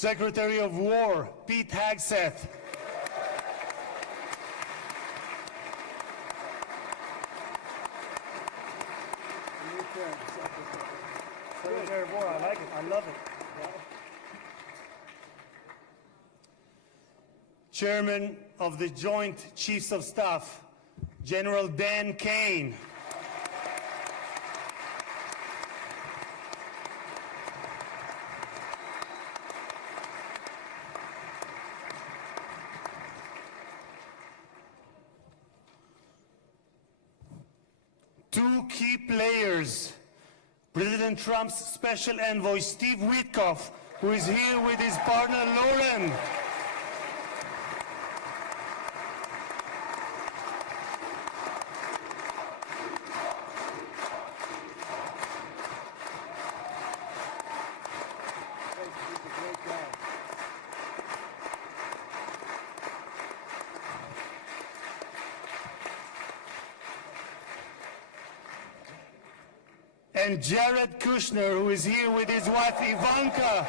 Secretary of War, Pete Hegseth. Secretary of War, I like it, I love it. Chairman of the Joint Chiefs of Staff, General Dan Kane. Two key players, President Trump's special envoy, Steve Witkoff, who is here with his partner, Lauren. And Jared Kushner, who is here with his wife, Ivanka.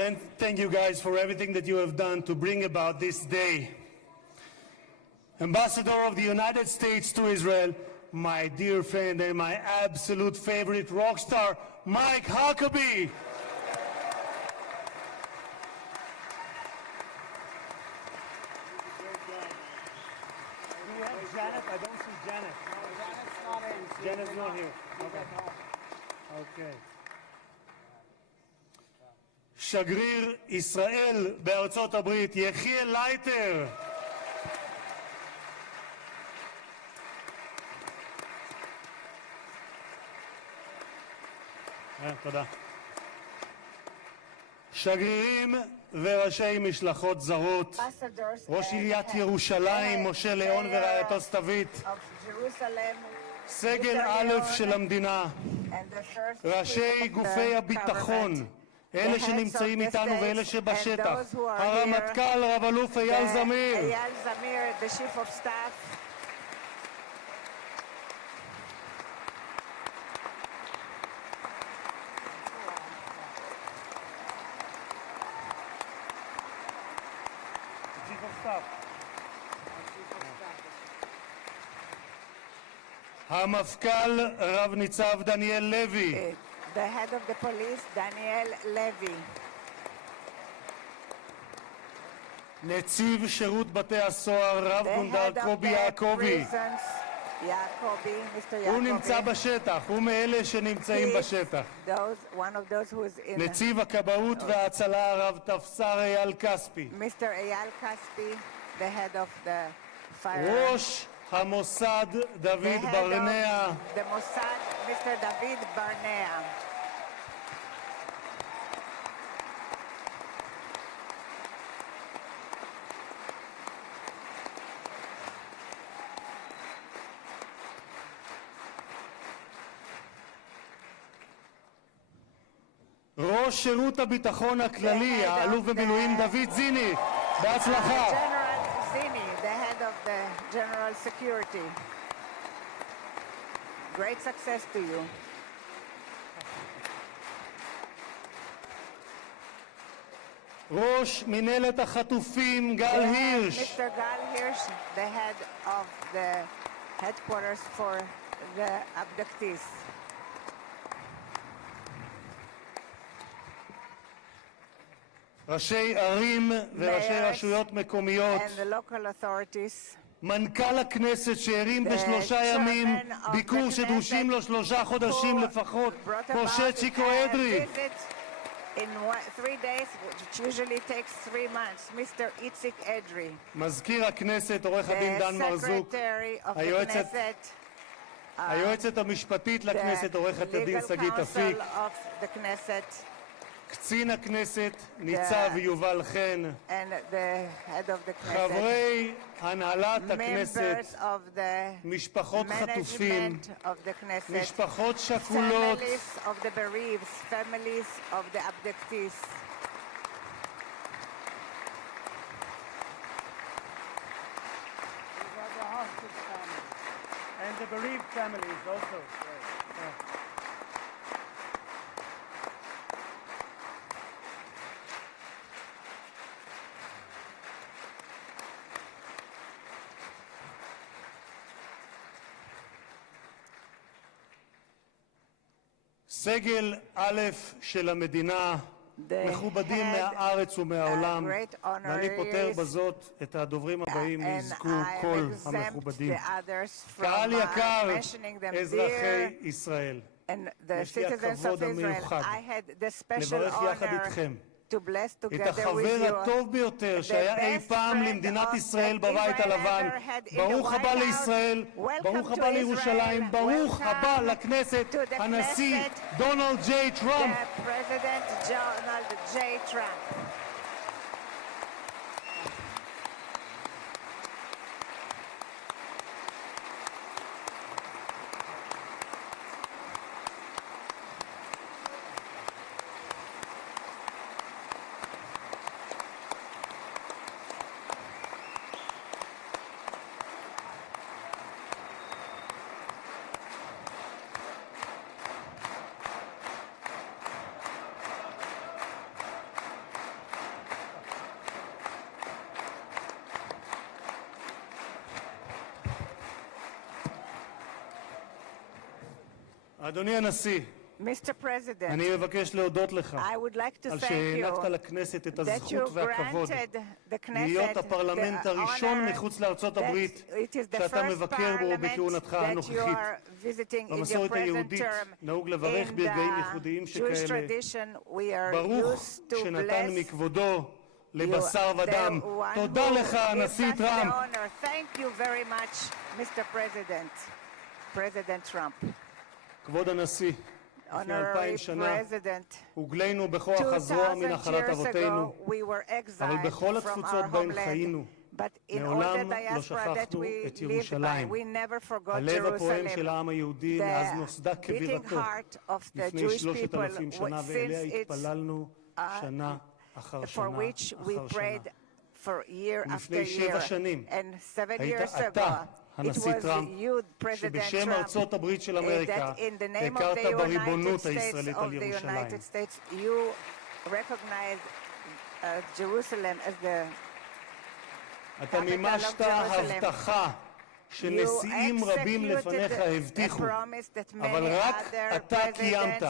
And thank you guys for everything that you have done to bring about this day. Ambassador of the United States to Israel, my dear friend and my absolute favorite rock star, Mike Huckabee. Do we have Janet? I don't see Janet. No, Janet's not here. Okay. שגריר ישראל בארצות הברית, יחיאל לייטר. תודה. שגרירים וראשי משלחות זרות, ראש עיריית ירושלים, משה ליאון ורעייתו סתווית, סגל א' של המדינה, ראשי גופי הביטחון, אלה שנמצאים איתנו ואלה שבשטח, הרמטכ"ל רב אלוף אייל זמיר, the chief of staff, המפכ"ל רב ניצב דניאל לוי, the head of the police, Daniel Levy, נציב שירות בתי הסוהר רב the גונדר head of קובי the יעקבי. prisons, Mr. הוא Yacobi. נמצא בשטח, הוא מאלה שנמצאים בשטח. One of those who is in נציב הכבאות וההצלה הרב תפסר אייל כספי. Mr. Eyal Kaspi, the head of the fire. ראש המוסד the דוד head ברנע. of the Mossad, Mr. David Barnea. ראש שירות הביטחון הכללי, האלוף במילואים דוד זיני. בהצלחה. General Zini, the head of the General Security. Great success to you. ראש מנהלת החטופים גל הירש. Mr. Gal Hirsch, the head of the headquarters for the abductees. ראשי ערים וראשי Mayors רשויות מקומיות. and the local authorities. מנכ"ל הכנסת שהרים בשלושה ימים ביקור שדרושים לו 3 חודשים לפחות, משה צ'יקו אדרי. In 3 days, which usually takes 3 months, Mr. Itzik Edry, מזכיר הכנסת עורך הדין דן the מרזוק, Secretary of the היועצת Knesset, היועצת המשפטית לכנסת the עורכת הדין Legal שגית אפיק, Counsel of the Knesset, קצין הכנסת ניצב יובל חן, and the head of the Knesset, חברי הנהלת הכנסת, members of the משפחות חטופים, management of the Knesset, משפחות שכולות, families of the bereaved, families of the abductees, and the bereaved families also. סגל א' של המדינה, מכובדים מהארץ ומהעולם, ואני פותר בזאת את הדוברים הבאים יזכו כל המכובדים. קהל יקר, אזרחי ישראל, יש לי הכבוד המיוחד לברך יחד איתכם את החבר הטוב ביותר שהיה אי פעם למדינת ישראל בבית הלבן. ברוך הבא לישראל, ברוך הבא לירושלים, ברוך הבא לכנסת, הנשיא דונלד ג'יי טראמפ. אדוני הנשיא, Mr. President, אני מבקש להודות לך I would like to על thank שהענקת you לכנסת את that הזכות you והכבוד granted the להיות Knesset הפרלמנט the הראשון honor מחוץ לארצות that הברית it is the שאתה first מבקר בו parliament בכהונתך that you הנוכחית. are visiting in your במסורת present היהודית term. נהוג לברך In ברגעים the ייחודיים Jewish שכאלה. tradition, we are ברוך used to שנתן bless מכבודו לבשר you, ודם. the one תודה who לך, gives הנשיא us the טראמפ. honor. Thank you very much, Mr. President, President Trump. כבוד הנשיא, לפני 2000 Honorary שנה President, הוגלינו בכוח הזרוע 2000 מנחלת years אבותינו, ago, we were אבל exiled בכל from התפוצות our בהן homeland. חיינו, But in all the מעולם לא diaspora that שכחנו we את lived by, ירושלים. we never forgot הלב הפועם של Jerusalem. העם היהודי מאז נוסדה The beating כבירתו heart of the לפני Jewish 3,000 שנה, people, ואליה since it's התפללנו שנה אחר for שנה which we אחר שנה. prayed for year after ולפני year. 7 שנים And 7 היית years ago, אתה, it הנשיא was טראמפ, you, President שבשם Trump, ארצות הברית של אמריקה that in the name of הכרת the בריבונות United States הישראלית of על the ירושלים. United States, you recognized Jerusalem as the אתה מימשת הבטחה שנשיאים רבים לפניך הבטיחו, אבל רק אתה קיימת.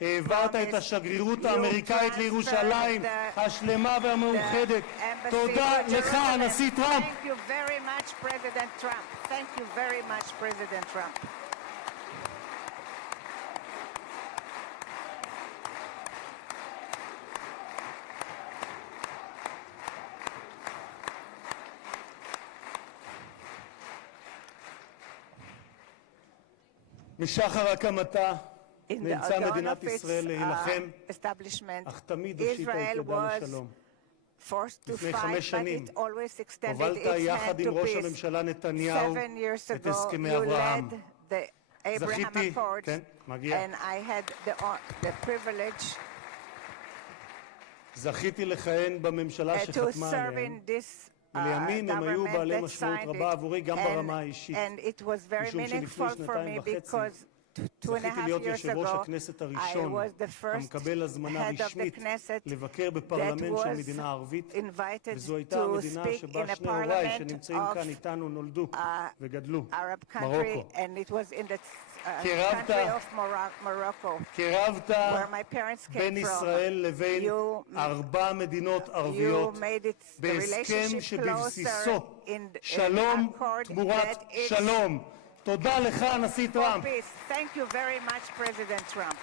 העברת את השגרירות האמריקאית לירושלים השלמה והמאוחדת. תודה לך, הנשיא טראמפ. Thank you very much, President Trump. Thank you very much, President Trump. משחר הקמתה In נאלצה the dawn מדינת of its ישראל להילחם, establishment, אך תמיד הושיטה את Israel ידה was לשלום. forced to לפני fight, 5 but שנים it always extended הובלת its יחד hand עם to ראש peace. הממשלה נתניהו 7 years את ago, הסכמי you אברהם. led the Abraham זכיתי, Accords, כן, מגיע. and I had the privilege זכיתי לכהן בממשלה to שחתמה serve עליהם. in this ולימים הם היו government בעלי that משמעות signed רבה עבורי גם it, ברמה האישית. and it was very משום שלפני meaningful for 2.5 me because 2.5 זכיתי להיות years יושב ראש ago, הכנסת I הראשון was the first המקבל הזמנה head of the רשמית Knesset לבקר that בפרלמנט של was מדינה ערבית, invited וזו הייתה to המדינה speak שבה in a שני הוריי parliament שנמצאים of כאן איתנו נולדו וגדלו, Arab country, מרוקו. and it was in the קירבת- country of Morocco, קירבת where my parents came בין from. ישראל לבין You- 4 מדינות You ערביות made it the בהסכם relationship שבבסיסו closer in שלום accord תמורת that it's שלום. תודה לך, הנשיא for טראמפ. peace. Thank you very much, President Trump.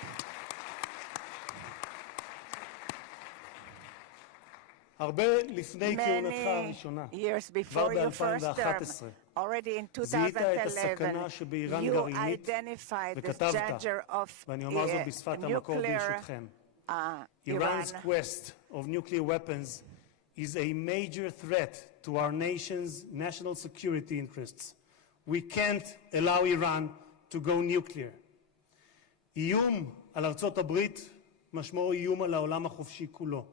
הרבה לפני כהונתך הראשונה, Many years כבר before your first term, ב-2011, already in זיהית את 2011, הסכנה שבאיראן you גרעינית identified the וכתבת, danger of ואני אומר זאת בשפת המקור nuclear ברשותכם, Iran's quest of nuclear weapons is a major threat to our nation's national security interests. We can't allow Iran to go nuclear. איום על ארצות הברית משמעו איום על העולם החופשי כולו.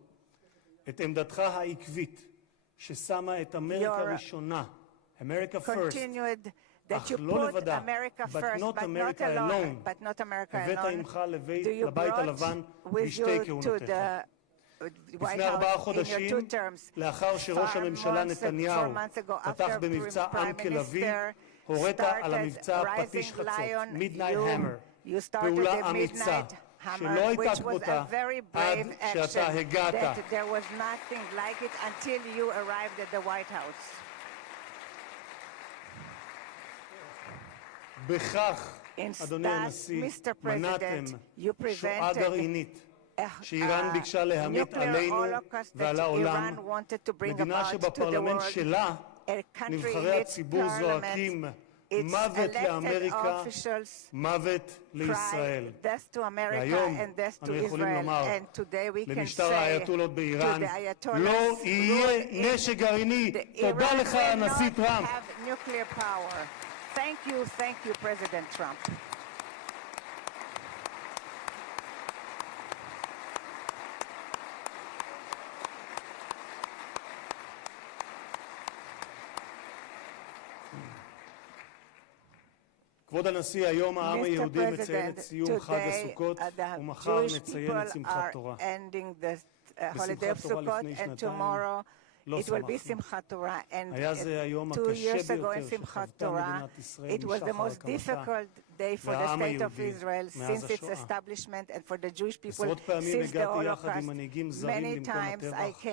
את עמדתך העקבית ששמה את אמריקה ראשונה, America first, אך לא לבדה, but not America alone, הבאת עמך לבית הלבן בשתי כהונותיך. לפני 4 חודשים, לאחר שראש הממשלה נתניהו פתח במבצע עם כלביא, הורית על המבצע פטיש חצות, Midnight Hammer, פעולה אמיצה, שלא הייתה כמותה עד שאתה הגעת. בכך, אדוני הנשיא, מנעתם שואה גרעינית שאיראן ביקשה להמיט עלינו ועל העולם, מדינה שבפרלמנט שלה נבחרי הציבור זועקים מוות לאמריקה, מוות לישראל. והיום אנו יכולים לומר למשטר האייתולות באיראן, לא יהיה נשק גרעיני. תודה לך, הנשיא טראמפ. Thank you, President Trump. כבוד הנשיא, היום העם היהודי מציין את סיום חג הסוכות, ומחר נציין את שמחת תורה. בשמחת תורה לפני שנתיים לא שמחנו. היה זה היום הקשה ביותר שחוותה מדינת ישראל משחר הקמתה, והעם היהודי מאז השואה. עשרות פעמים הגעתי יחד עם מנהיגים זרים למקום הטבח,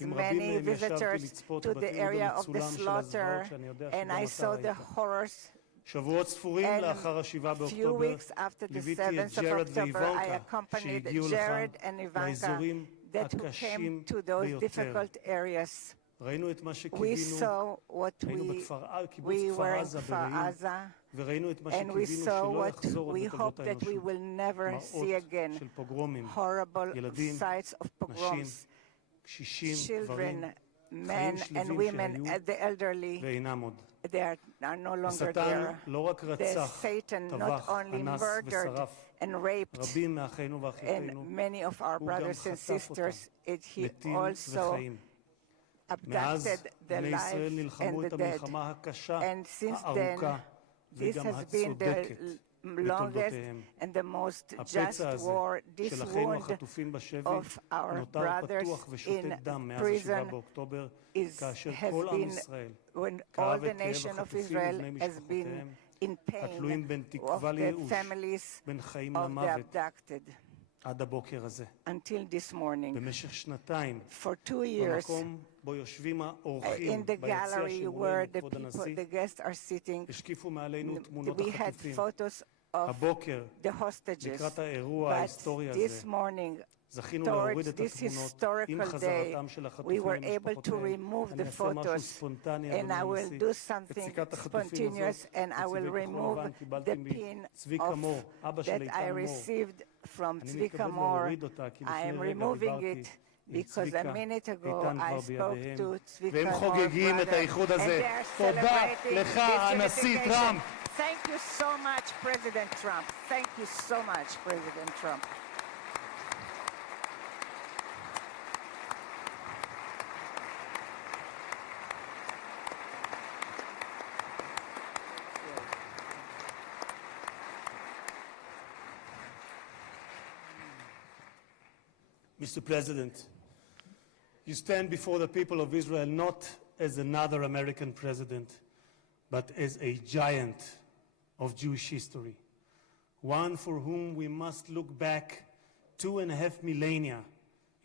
עם רבים מהם ישבתי לצפות בתיעוד המצולם של הזוועות שאני יודע שגם אתה ראית. שבועות ספורים לאחר ה-7 באוקטובר ליוויתי את ג'רד ואיוונקה שהגיעו לכאן לאזורים הקשים ביותר. ראינו את מה שקיווינו, היינו בקיבוץ כפר עזה ברעים, וראינו את מה שקיווינו שלא יחזור עוד בתולדות האנושות. מראות של פוגרומים, ילדים, נשים, קשישים, גברים, חיים שלווים שהיו ואינם עוד. השטן לא רק רצח, טבח, אנס ושרף רבים מאחינו ואחיותינו, הוא גם חשף אותם, מתים וחיים. מאז בני ישראל נלחמו את המלחמה הקשה, הארוכה וגם הצודקת בתולדותיהם. הפצע הזה של אחינו החטופים בשבי נותר פתוח ושותת דם מאז 7 באוקטובר, כאשר כל עם ישראל כאב את כאב החטופים ובני משפחותיהם, התלויים בין תקווה לייאוש, בין חיים למוות, עד הבוקר הזה. במשך שנתיים, במקום בו יושבים האורחים ביציע שמולנו, כבוד הנשיא, השקיפו מעלינו תמונות החטופים. הבוקר, לקראת האירוע ההיסטורי הזה, זכינו להוריד את התמונות עם חזרתם של החטופים למשפחותיהם. אני אעשה משהו ספונטני, אדוני הנשיא. את סיכת החטופים הזאת, את צבעי כחול לבן קיבלתי מצביקה מור, אבא של איתן מור. אני מתכבד להוריד אותה, כי לפני רגע דיברתי עם צביקה, איתן כבר בידיהם, והם חוגגים את האיחוד הזה. תודה לך, הנשיא טראמפ. Thank you so much, President Trump. Thank you so much, President Trump. Mr. President, you stand before the people of Israel not as another American president, but as a giant of Jewish history, one for whom we must look back 2.5 millennia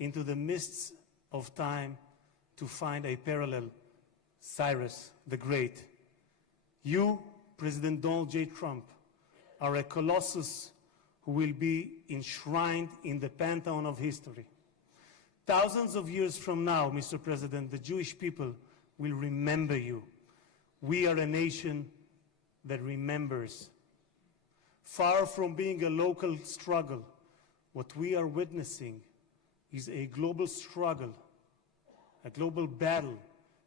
into the mists of time to find a parallel, Cyrus the Great. You, President Donald J. Trump, are a colossus who will be enshrined in the pantheon of history. Thousands of years from now, Mr. President, the Jewish people will remember you. We are a nation that remembers. Far from being a local struggle, What we are witnessing is a global struggle, a global battle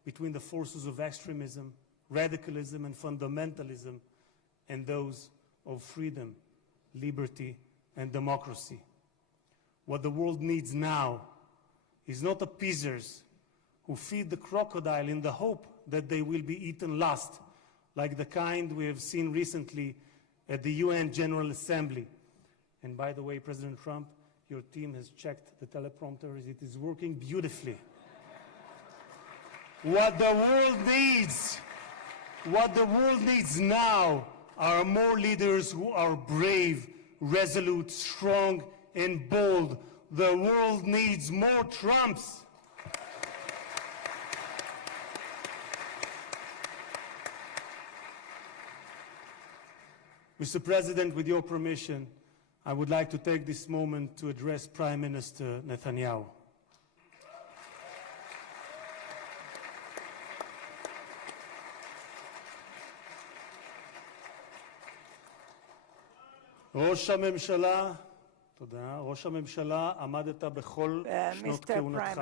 between the forces of extremism, radicalism, and fundamentalism, and those of freedom, liberty, and democracy. What the world needs now is not appeasers who feed the crocodile in the hope that they will be eaten last, like the kind we have seen recently at the UN General Assembly. And by the way, President Trump, your team has checked the teleprompter. It is working beautifully. What the world needs now are more leaders who are brave, resolute, strong, and bold. The world needs more Trumps. Mr. President, with your permission, I would like to take this moment to address Prime Minister Netanyahu. ראש הממשלה, תודה. ראש הממשלה, עמדת בכל שנות כהונתך,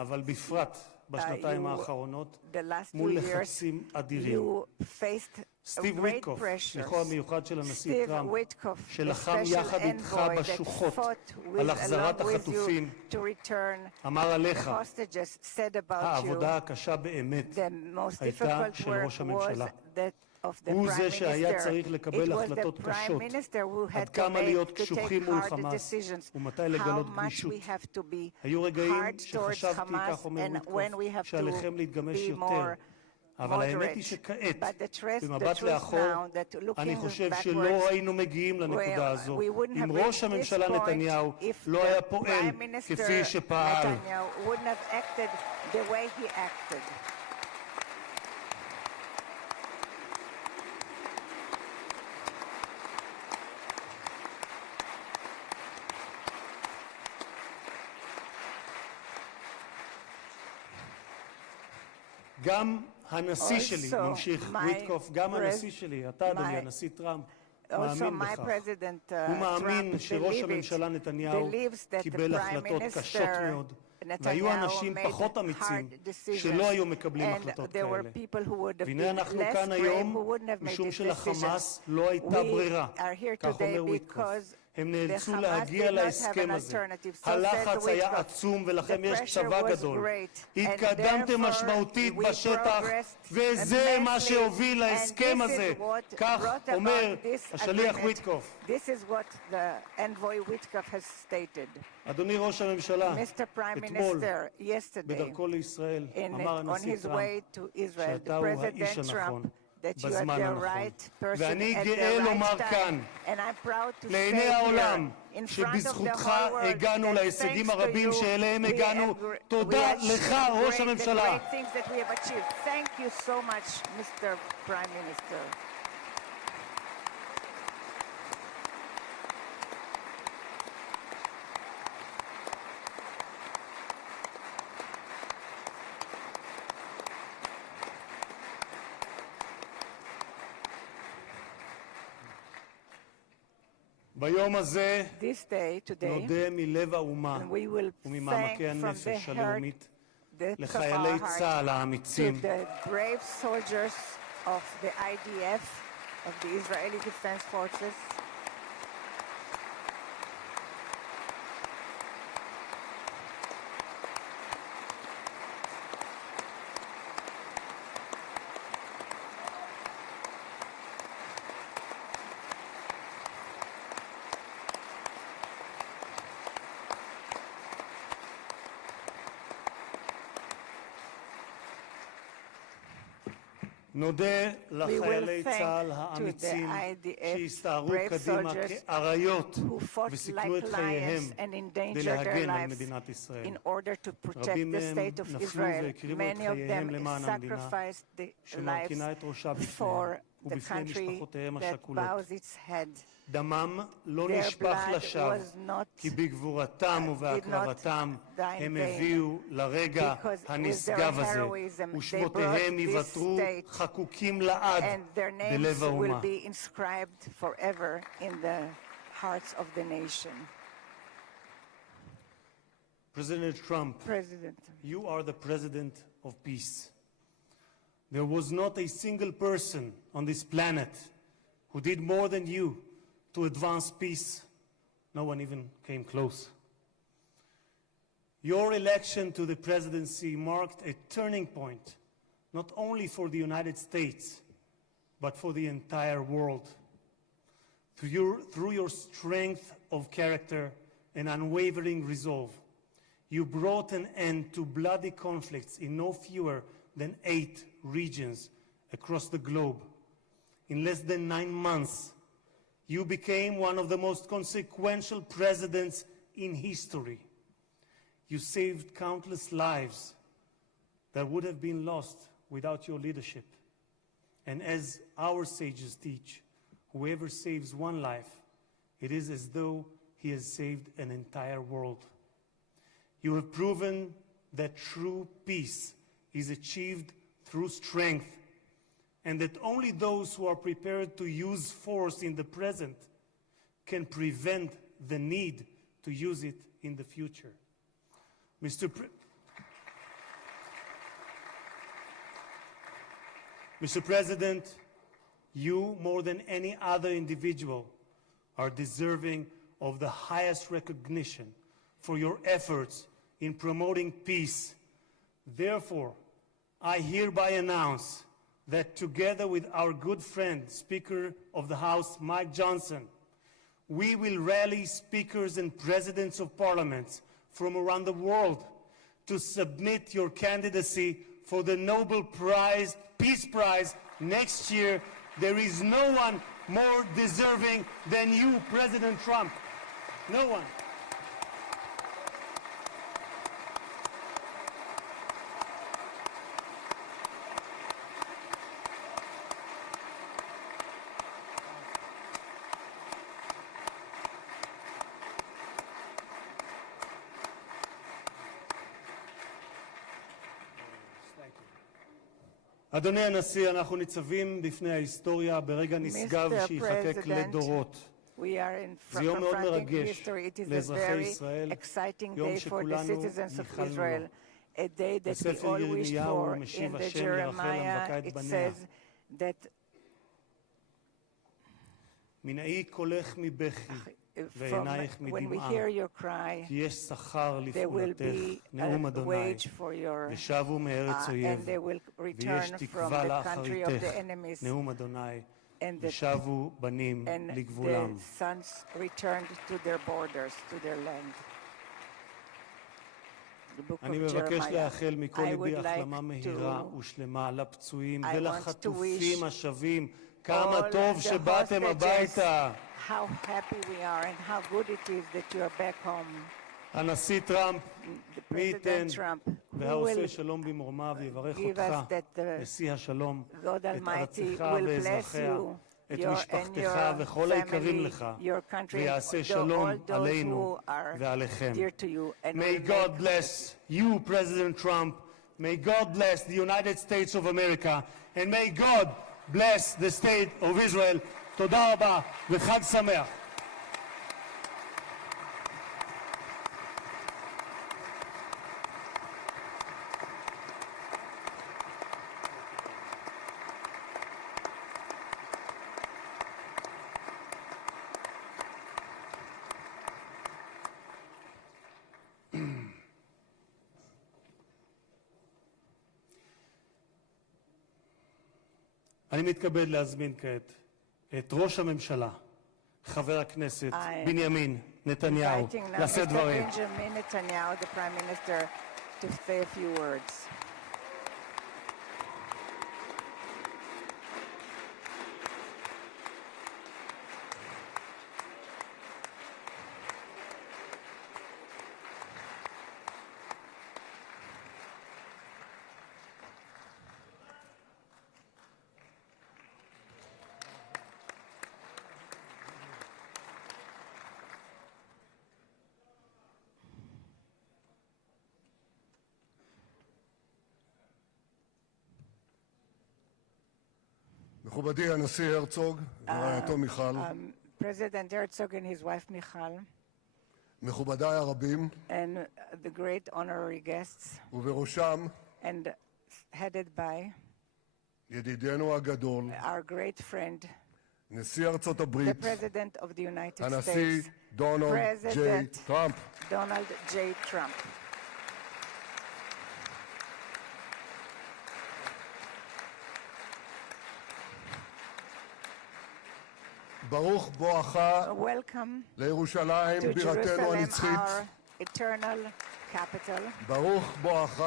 אבל בפרט בשנתיים האחרונות, מול לחצים אדירים. סטיב וויטקוף, שליחו המיוחד של הנשיא טראמפ, שלחם יחד איתך בשוחות על החזרת החטופים, אמר עליך, העבודה הקשה באמת הייתה של ראש הממשלה. הוא זה שהיה צריך לקבל החלטות קשות, עד כמה להיות קשוחים מול חמאס ומתי לגלות גמישות. היו רגעים שחשבתי, כך אומר וויטקוף, שעליכם להתגמש יותר, אבל האמת היא שכעת, במבט לאחור, אני חושב שלא היינו מגיעים לנקודה הזו אם ראש הממשלה נתניהו לא היה פועל כפי שפעל. גם הנשיא שלי, ממשיך וויטקוף, גם הנשיא שלי, אתה אדוני, הנשיא טראמפ, מאמין בכך. הוא מאמין שראש הממשלה נתניהו קיבל החלטות קשות מאוד, והיו אנשים פחות אמיצים שלא היו מקבלים החלטות כאלה. והנה אנחנו כאן היום, משום שלחמאס לא הייתה ברירה, כך אומר וויטקוף. הם נאלצו להגיע להסכם הזה. הלחץ היה עצום ולכם יש צבא גדול. התקדמתם משמעותית בשטח וזה מה שהוביל להסכם הזה. כך אומר השליח וויטקוף. אדוני ראש הממשלה, אתמול בדרכו לישראל אמר הנשיא טראמפ שאתה הוא האיש הנכון. בזמן הנכון. ואני גאה לומר כאן, לעיני העולם, שבזכותך הגענו להישגים הרבים שאליהם הגענו. תודה לך, ראש הממשלה. ביום הזה נודה מלב האומה וממעמקי הנפש הלאומית לחיילי צה"ל האמיצים, נודה לחיילי צה"ל האמיצים שהסתערו קדימה כאריות וסיכנו את חייהם כדי להגן על מדינת ישראל. רבים מהם נפלו והקריבו את חייהם למען המדינה שמרכינה את ראשה בפניהם ובפני משפחותיהם השכולות. דמם לא נשפך לשווא, כי בגבורתם ובהקרבתם הם הביאו לרגע הנשגב הזה, ושמותיהם ייוותרו חקוקים לעד בלב האומה. President Trump, you are the president of peace. There was not a single person on this planet who did more than you to advance peace. No one even came close. Your election to the presidency marked a turning point, not only for the United States, but for the entire world. Through your strength of character and unwavering resolve, you brought an end to bloody conflicts in no fewer than 8 regions across the globe. In less than 9 months, you became one of the most consequential presidents in history. You saved countless lives that would have been lost without your leadership. And as our sages teach, whoever saves one life, it is as though he has saved an entire world. You have proven that true peace is achieved through strength, and that only those who are prepared to use force in the present can prevent the need to use it in the future. Mr. President, you, more than any other individual, are deserving of the highest recognition for your efforts in promoting peace. Therefore, I hereby announce that together with our good friend, Speaker of the House, Mike Johnson, we will rally speakers and presidents of parliaments from around the world to submit your candidacy for the Nobel Prize, Peace Prize next year. There is no one more deserving than you, President Trump. No one. אדוני הנשיא, אנחנו ניצבים בפני ההיסטוריה ברגע נשגב שיחקק לדורות. זה יום מאוד מרגש לאזרחי ישראל, יום שכולנו ייחלנו לו. בספר ירמיהו משיב השם לרחל המבכה את בניה. מנעי קולך מבכי ועינייך מדמעה, כי יש שכר לפעולתך, נאום אדוני, ושבו מארץ אויב, ויש תקווה לאחריתך, נאום אדוני, ושבו בנים לגבולם. אני מבקש לאחל מכל ליבי החלמה מהירה ושלמה לפצועים ולחטופים השבים. כמה טוב שבאתם הביתה. How happy we are and how good it is that you are back home. הנשיא טראמפ, מי ייתן והעושה שלום במרומיו יברך אותך, נשיא השלום, את ארצך ואזרחיה, את משפחתך וכל היקרים לך, ויעשה שלום עלינו ועליכם. May God bless you, President Trump. May God bless the United States of America. And may God bless the state of Israel. תודה רבה וחג שמח. אני מתכבד להזמין כעת את ראש הממשלה, חבר הכנסת בנימין נתניהו, לשאת דברים. מכובדי הנשיא הרצוג ורעייתו מיכל, President Herzog and his wife Michal, מכובדיי הרבים, and the great honorary guests, ובראשם and headed by ידידנו הגדול, our great friend, נשיא ארצות the הברית, President of the United הנשיא States, דונלד ג'יי President טראמפ. Donald J. Trump. ברוך בואך Welcome לירושלים to בירתנו Jerusalem, הנצחית. our eternal capital. ברוך בואך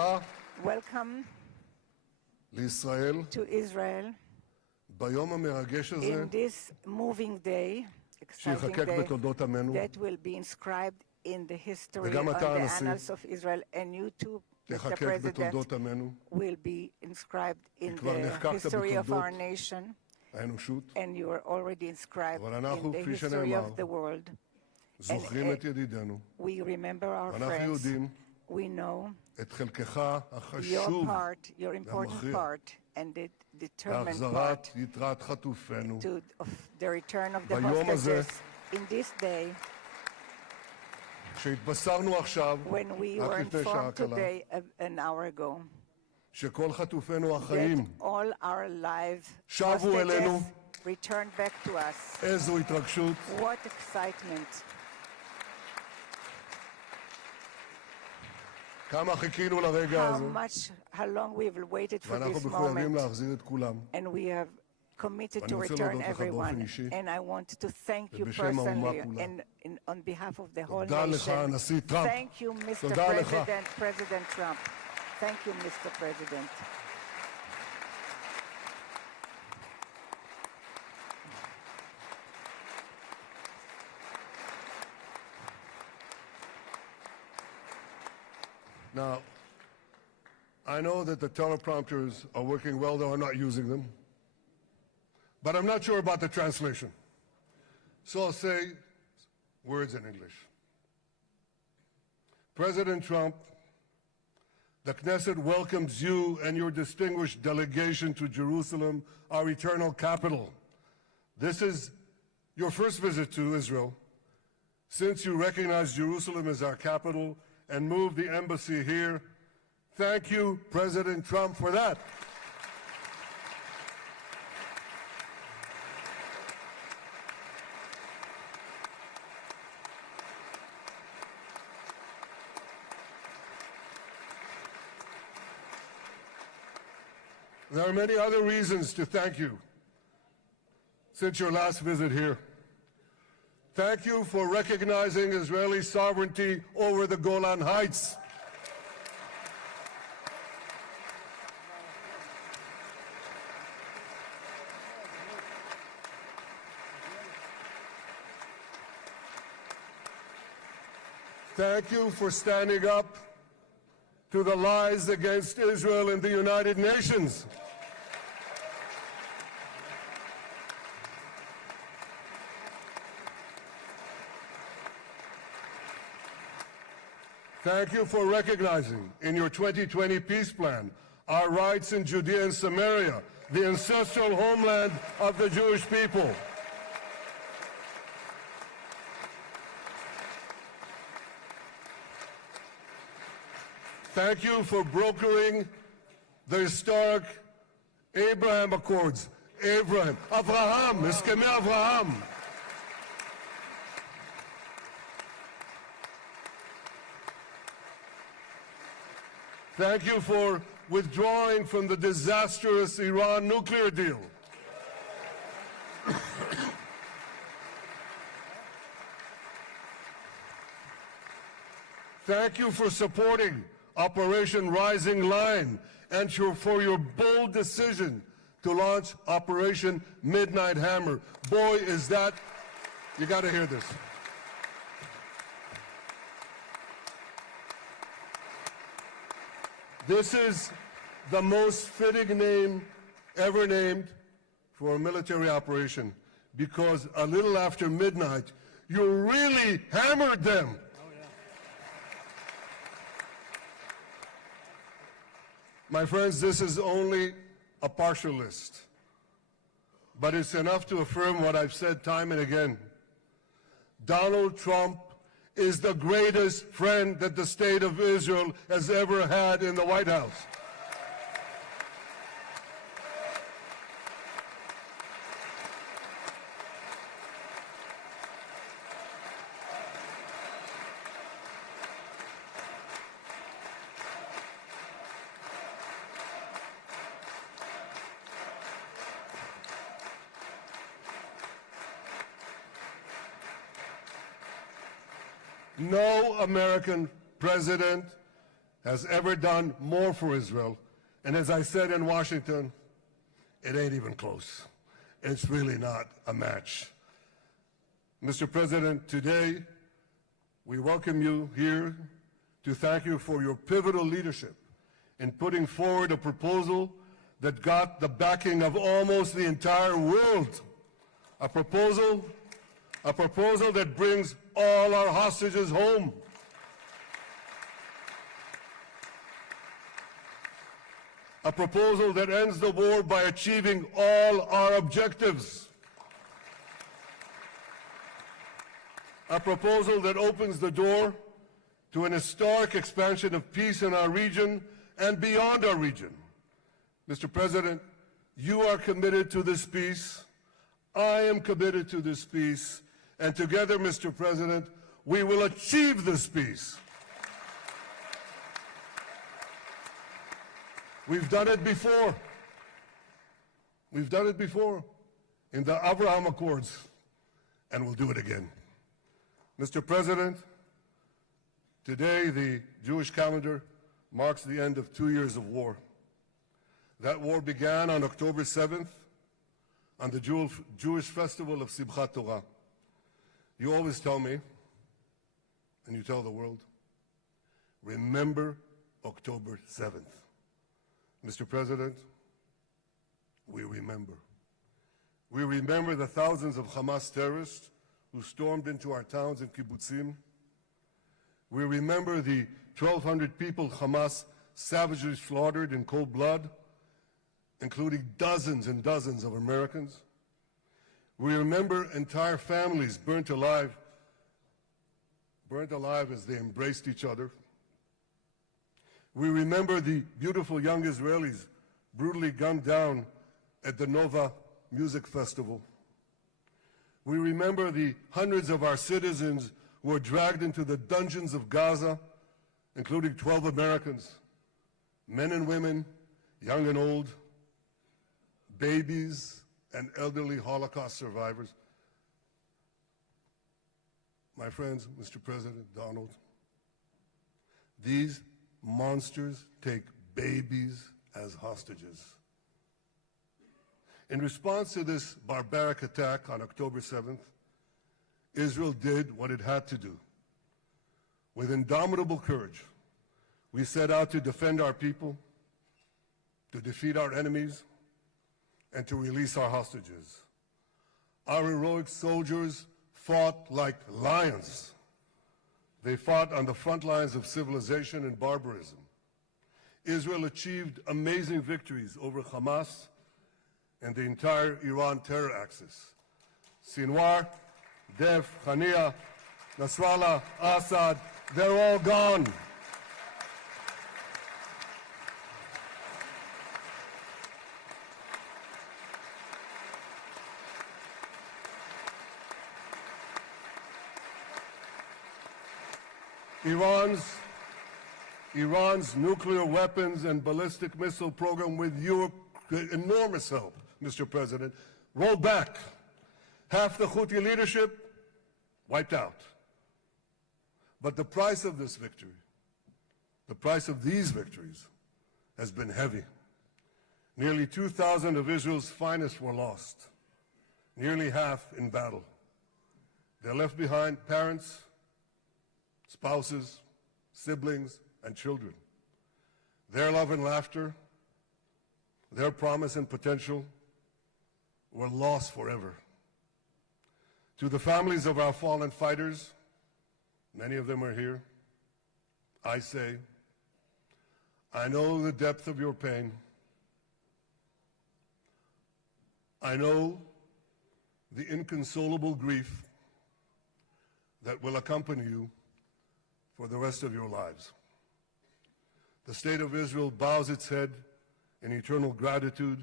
Welcome לישראל to Israel ביום המרגש הזה, in this moving day, exciting שיחקק day בתולדות עמנו. that will be inscribed in the history וגם of אתה, the הנשיא, annals of Israel, and you too, Mr. תחקק President, בתולדות עמנו, will be inscribed in כבר the נחקקת history of בתולדות our nation, האנושות. and you are already inscribed אבל אנחנו, in the כפי history שנאמר, of the world. זוכרים את ידידינו, We remember our ואנחנו friends. יודעים We know את חלקך your החשוב part, your important והמכריע part, and the determined להחזרת part יתרת חטופינו. of the return of the ביום הזה, hostages. In this day, שהתבשרנו עכשיו, when we רק were לפני שעה informed קלה, today, an hour ago, שכל חטופינו that החיים, all our live שבו אלינו. hostages returned back to us. איזו התרגשות, What excitement. כמה חיכינו לרגע הזה, How long we've waited for ואנחנו this מחויבים moment, להחזיר את כולם. and we have committed ואני to רוצה return להודות לך באופן everyone. אישי, And I want to thank you ובשם האומה personally כולה. and on behalf of the whole תודה לך, nation. הנשיא טראמפ. Thank you, Mr. תודה לך. President Trump. Thank you, Mr. President. Now, I know that the teleprompters are working well, though I'm not using them. But I'm not sure about the translation. So I'll say words in English. President Trump, the Knesset welcomes you and your distinguished delegation to Jerusalem, our eternal capital. This is your first visit to Israel since you recognize Jerusalem as our capital and moved the embassy here. Thank you, President Trump, for that. There are many other reasons to thank you since your last visit here. Thank you for recognizing Israeli sovereignty over the Golan Heights. Thank you for standing up to the lies against Israel in the United Nations. Thank you for recognizing in your 2020 peace plan our rights in Judea and Samaria, the ancestral homeland of the Jewish people. Thank you for brokering the historic Abraham Accords. Abraham, הסכמי אברהם. Thank you for withdrawing from the disastrous Iran nuclear deal. Thank you for supporting Operation Rising Lion and for your bold decision to launch Operation Midnight Hammer. Boy, is that, you got to hear this. This is the most fitting name ever named for a military operation because a little after midnight, you really hammered them. My friends, this is only a partial list, but it's enough to affirm what I've said time and again. Donald Trump is the greatest friend that the State of Israel has ever had in the White House. No American president has ever done more for Israel. And as I said in Washington, it ain't even close. It's really not a match. Mr. President, today we welcome you here to thank you for your pivotal leadership in putting forward a proposal that got the backing of almost the entire world. A proposal that brings all our hostages home. A proposal that ends the war by achieving all our objectives. A proposal that opens the door to an historic expansion of peace in our region and beyond our region. Mr. President, you are committed to this peace. I am committed to this peace. And together, Mr. President, we will achieve this peace. We've done it before. We've done it before in the Abraham Accords, and we'll do it again. Mr. President, today the Jewish calendar marks the end of 2 years of war. That war began on October 7th, on the Jewish festival of Simchat Torah. You always tell me, and you tell the world, remember October 7th. Mr. President, we remember. We remember the thousands of Hamas terrorists who stormed into our towns and kibbutzim. We remember the 1,200 people Hamas savagely slaughtered in cold blood, including dozens and dozens of Americans. We remember entire families burnt alive as they embraced each other. We remember the beautiful young Israelis brutally gunned down at the Nova Music Festival. We remember the hundreds of our citizens who were dragged into the dungeons of Gaza, including 12 Americans, men and women, young and old, babies, and elderly Holocaust survivors. My friends, Mr. President, Donald, these monsters take babies as hostages. In response to this barbaric attack on October 7th, Israel did what it had to do. With indomitable courage, we set out to defend our people, to defeat our enemies, and to release our hostages. Our heroic soldiers fought like lions. They fought on the front lines of civilization and barbarism. Israel achieved amazing victories over Hamas and the entire Iran terror axis. Sinwar, Def, Hania, Nasrallah, Assad, they're all gone. Iran's nuclear weapons and ballistic missile program, with your enormous help, Mr. President, rolled back. Half the Houthi leadership wiped out. But the price of this victory, the price of these victories, has been heavy. Nearly 2,000 of Israel's finest were lost, nearly half in battle. They left behind parents, spouses, siblings, and children. Their love and laughter, their promise and potential were lost forever. To the families of our fallen fighters, many of them are here, I say, I know the depth of your pain. I know the inconsolable grief that will accompany you for the rest of your lives. The State of Israel bows its head in eternal gratitude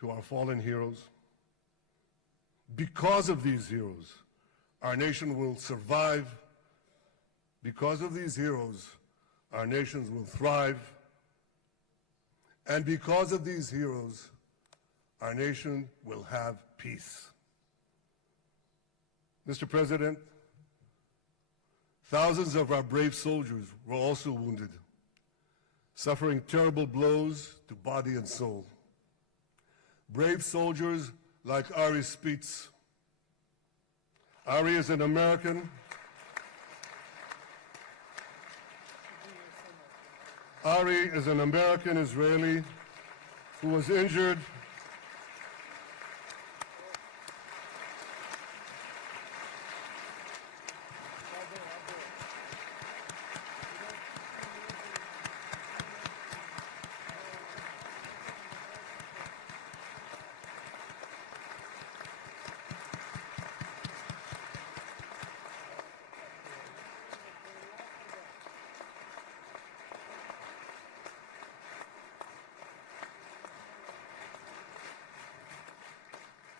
to our fallen heroes. Because of these heroes, our nation will survive. Because of these heroes, our nations will thrive. And because of these heroes, our nation will have peace. Mr. President, thousands of our brave soldiers were also wounded, suffering terrible blows to body and soul. Brave soldiers like Ari Spitz. Ari is an American. Ari is an American Israeli who was injured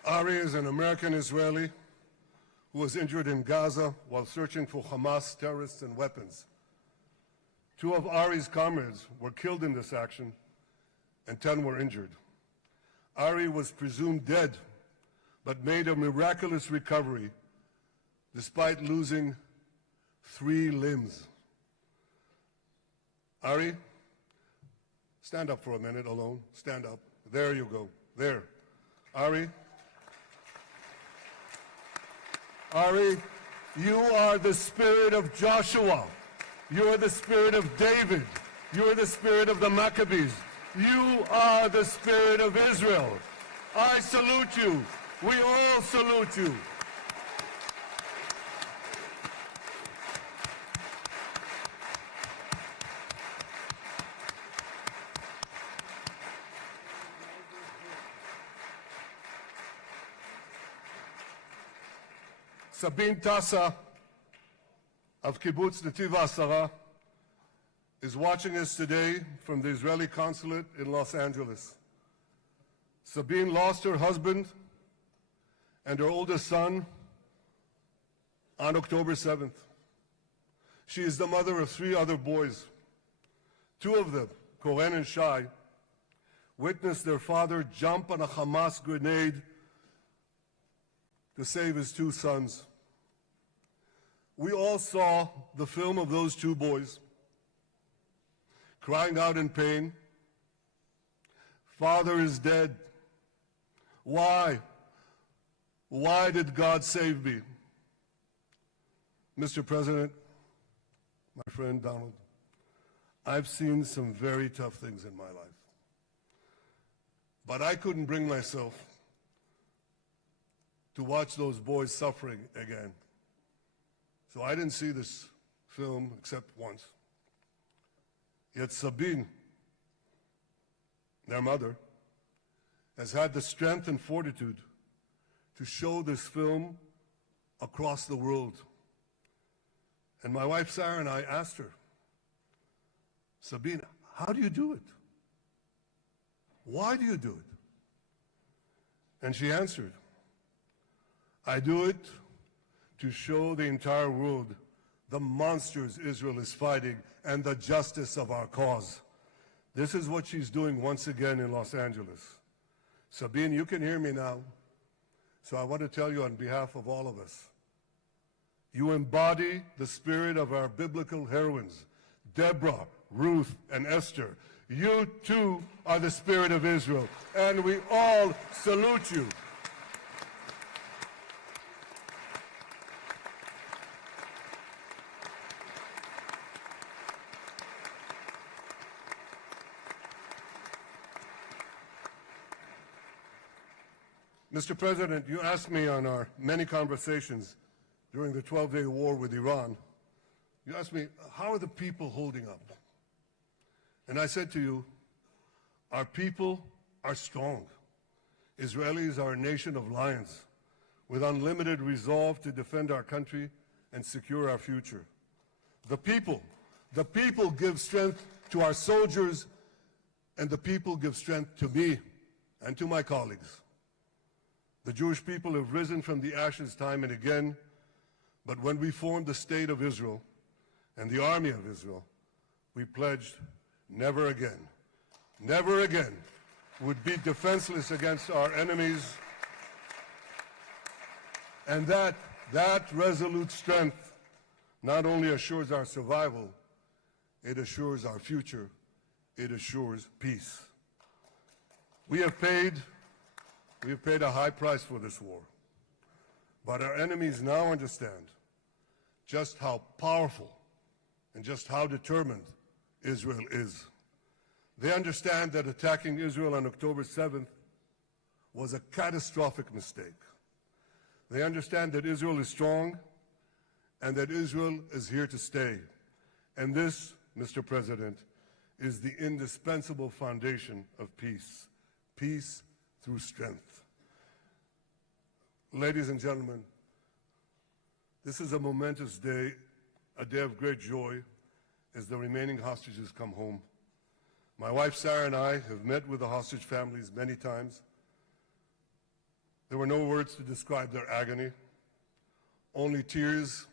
Ari is an American Israeli who was injured in Gaza while searching for Hamas terrorists and weapons. 2 of Ari's comrades were killed in this action, and 10 were injured. Ari was presumed dead, but made a miraculous recovery despite losing 3 limbs. Ari, stand up for a minute alone. Stand up. There you go. There. Ari, you are the spirit of Joshua. You are the spirit of David. You are the spirit of the Maccabees. You are the spirit of Israel. I salute you. We all salute you. Sabine Tassa of Kibbutz Netiv HaAsara is watching us today from the Israeli consulate in Los Angeles. Sabine lost her husband and her oldest son on October 7th. She is the mother of 3 other boys. 2 of them, Koren and Shai, witnessed their father jump on a Hamas grenade to save his 2 sons. We all saw the film of those 2 boys crying out in pain, "Father is dead. Why? Why did God save me?" Mr. President, my friend Donald, I've seen some very tough things in my life, but I couldn't bring myself to watch those boys suffering again. So I didn't see this film except once. Yet Sabine, their mother, has had the strength and fortitude to show this film across the world. And my wife Sarah and I asked her, "Sabine, how do you do it? Why do you do it?" And she answered, "I do it to show the entire world the monsters Israel is fighting and the justice of our cause." This is what she's doing once again in Los Angeles. Sabine, you can hear me now, so I want to tell you on behalf of all of us, you embody the spirit of our biblical heroines, Deborah, Ruth, and Esther. You too are the spirit of Israel, and we all salute you. Mr. President, you asked me on our many conversations during the 12-day war with Iran, you asked me, how are the people holding up? And I said to you, our people are strong. Israelis are a nation of lions with unlimited resolve to defend our country and secure our future. The people give strength to our soldiers, and the people give strength to me and to my colleagues. The Jewish people have risen from the ashes time and again, but when we formed the State of Israel and the Army of Israel, we pledged never again would be defenseless against our enemies. And that resolute strength not only assures our survival, it assures our future, it assures peace. We have paid a high price for this war, but our enemies now understand just how powerful and just how determined Israel is. They understand that attacking Israel on October 7th was a catastrophic mistake. They understand that Israel is strong and that Israel is here to stay. And this, Mr. President, is the indispensable foundation of peace. Peace through strength. Ladies and gentlemen, this is a momentous day, a day of great joy as the remaining hostages come home. My wife Sarah and I have met with the hostage families many times. There were no words to describe their agony, only tears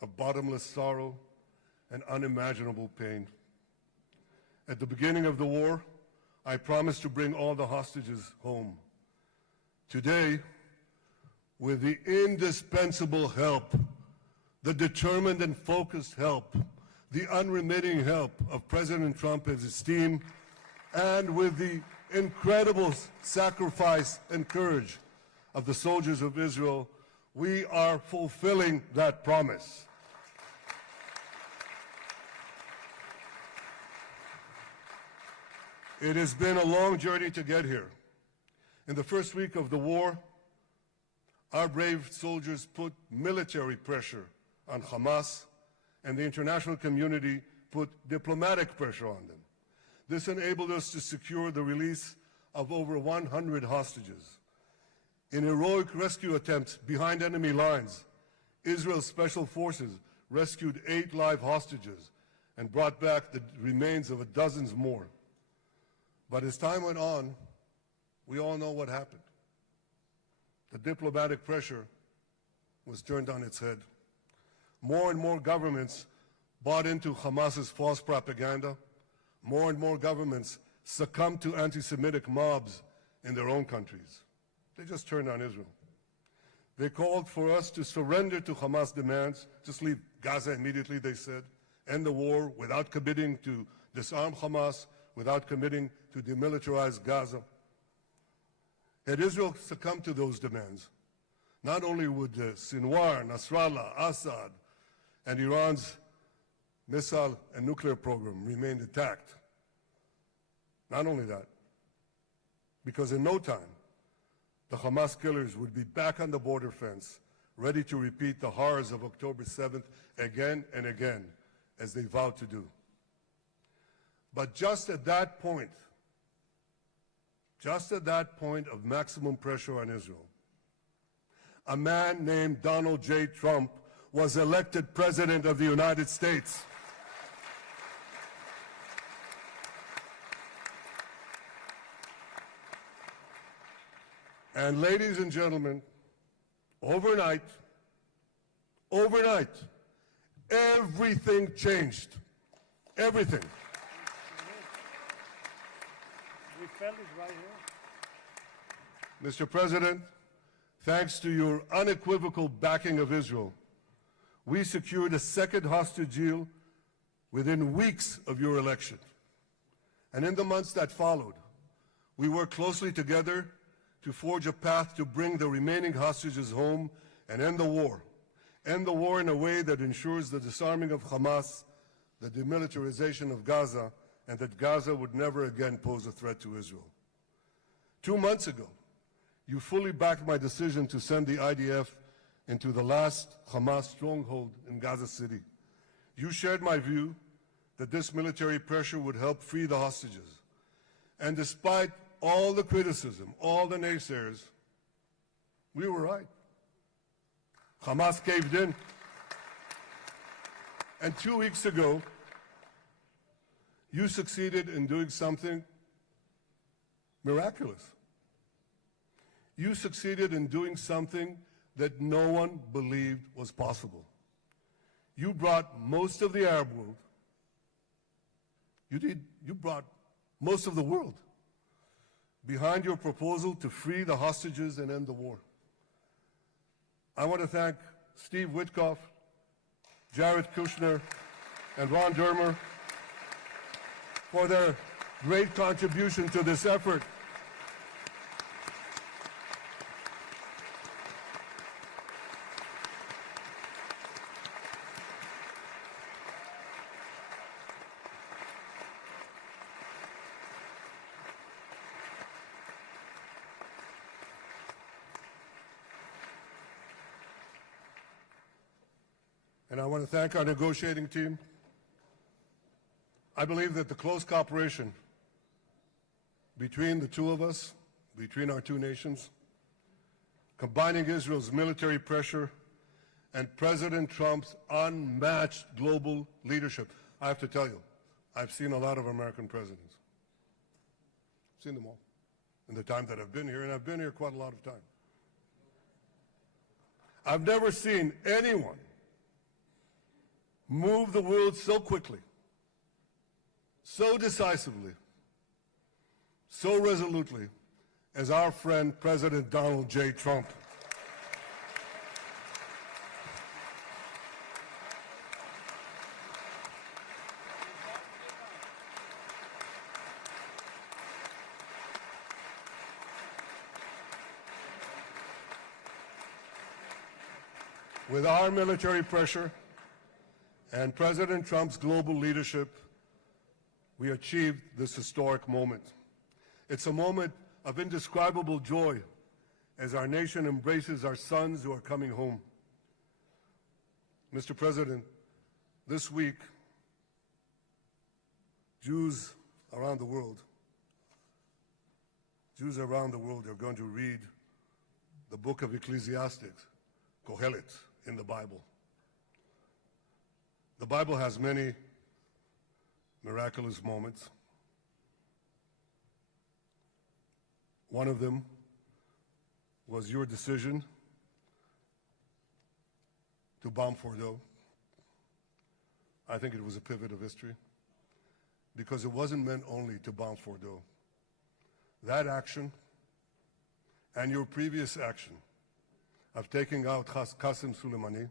of bottomless sorrow and unimaginable pain. At the beginning of the war, I promised to bring all the hostages home. Today, with the indispensable help, the determined and focused help, the unremitting help of President Trump and his team, and with the incredible sacrifice and courage of the soldiers of Israel, we are fulfilling that promise. It has been a long journey to get here. In the first week of the war, our brave soldiers put military pressure on Hamas, and the international community put diplomatic pressure on them. This enabled us to secure the release of over 100 hostages. In heroic rescue attempts behind enemy lines, Israel's special forces rescued 8 live hostages and brought back the remains of dozens more. But as time went on, we all know what happened. The diplomatic pressure was turned on its head. More and more governments bought into Hamas's false propaganda. More and more governments succumbed to anti-Semitic mobs in their own countries. They just turned on Israel. They called for us to surrender to Hamas demands, just leave Gaza immediately, they said, end the war without committing to disarm Hamas, without committing to demilitarize Gaza. Had Israel succumbed to those demands, not only would Sinwar, Nasrallah, Assad, and Iran's missile and nuclear program remain intact. Not only that, because in no time, the Hamas killers would be back on the border fence, ready to repeat the horrors of October 7th again and again, as they vowed to do. But just at that point of maximum pressure on Israel, a man named Donald J. Trump was elected President of the United States. And ladies and gentlemen, overnight, everything changed. Everything. We felt it right here. Mr. President, thanks to your unequivocal backing of Israel, we secured a second hostage deal within weeks of your election. And in the months that followed, we worked closely together to forge a path to bring the remaining hostages home and end the war. End the war in a way that ensures the disarming of Hamas, the demilitarization of Gaza, and that Gaza would never again pose a threat to Israel. 2 months ago, you fully backed my decision to send the IDF into the last Hamas stronghold in Gaza City. You shared my view that this military pressure would help free the hostages. And despite all the criticism, all the naysayers, we were right. Hamas caved in. And 2 weeks ago, you succeeded in doing something miraculous. You succeeded in doing something that no one believed was possible. You brought most of the Arab world, you brought most of the world behind your proposal to free the hostages and end the war. I want to thank Steve Witkoff, Jared Kushner, and Ron Dermer for their great contribution to this effort. And I want to thank our negotiating team. I believe that the close cooperation between the two of us, between our two nations, combining Israel's military pressure and President Trump's unmatched global leadership. I have to tell you, I've seen a lot of American presidents. I've seen them all in the time that I've been here, and I've been here quite a lot of time. I've never seen anyone move the world so quickly, so decisively, so resolutely as our friend President Donald J. Trump. With our military pressure and President Trump's global leadership, we achieved this historic moment. It's a moment of indescribable joy as our nation embraces our sons who are coming home. Mr. President, this week, Jews around the world are going to read the book of Ecclesiastes, Kohelet, in the Bible. The Bible has many miraculous moments. One of them was your decision to bomb Fordo. I think it was a pivot of history because it wasn't meant only to bomb Fordo. That action and your previous action of taking out Qasem Soleimani,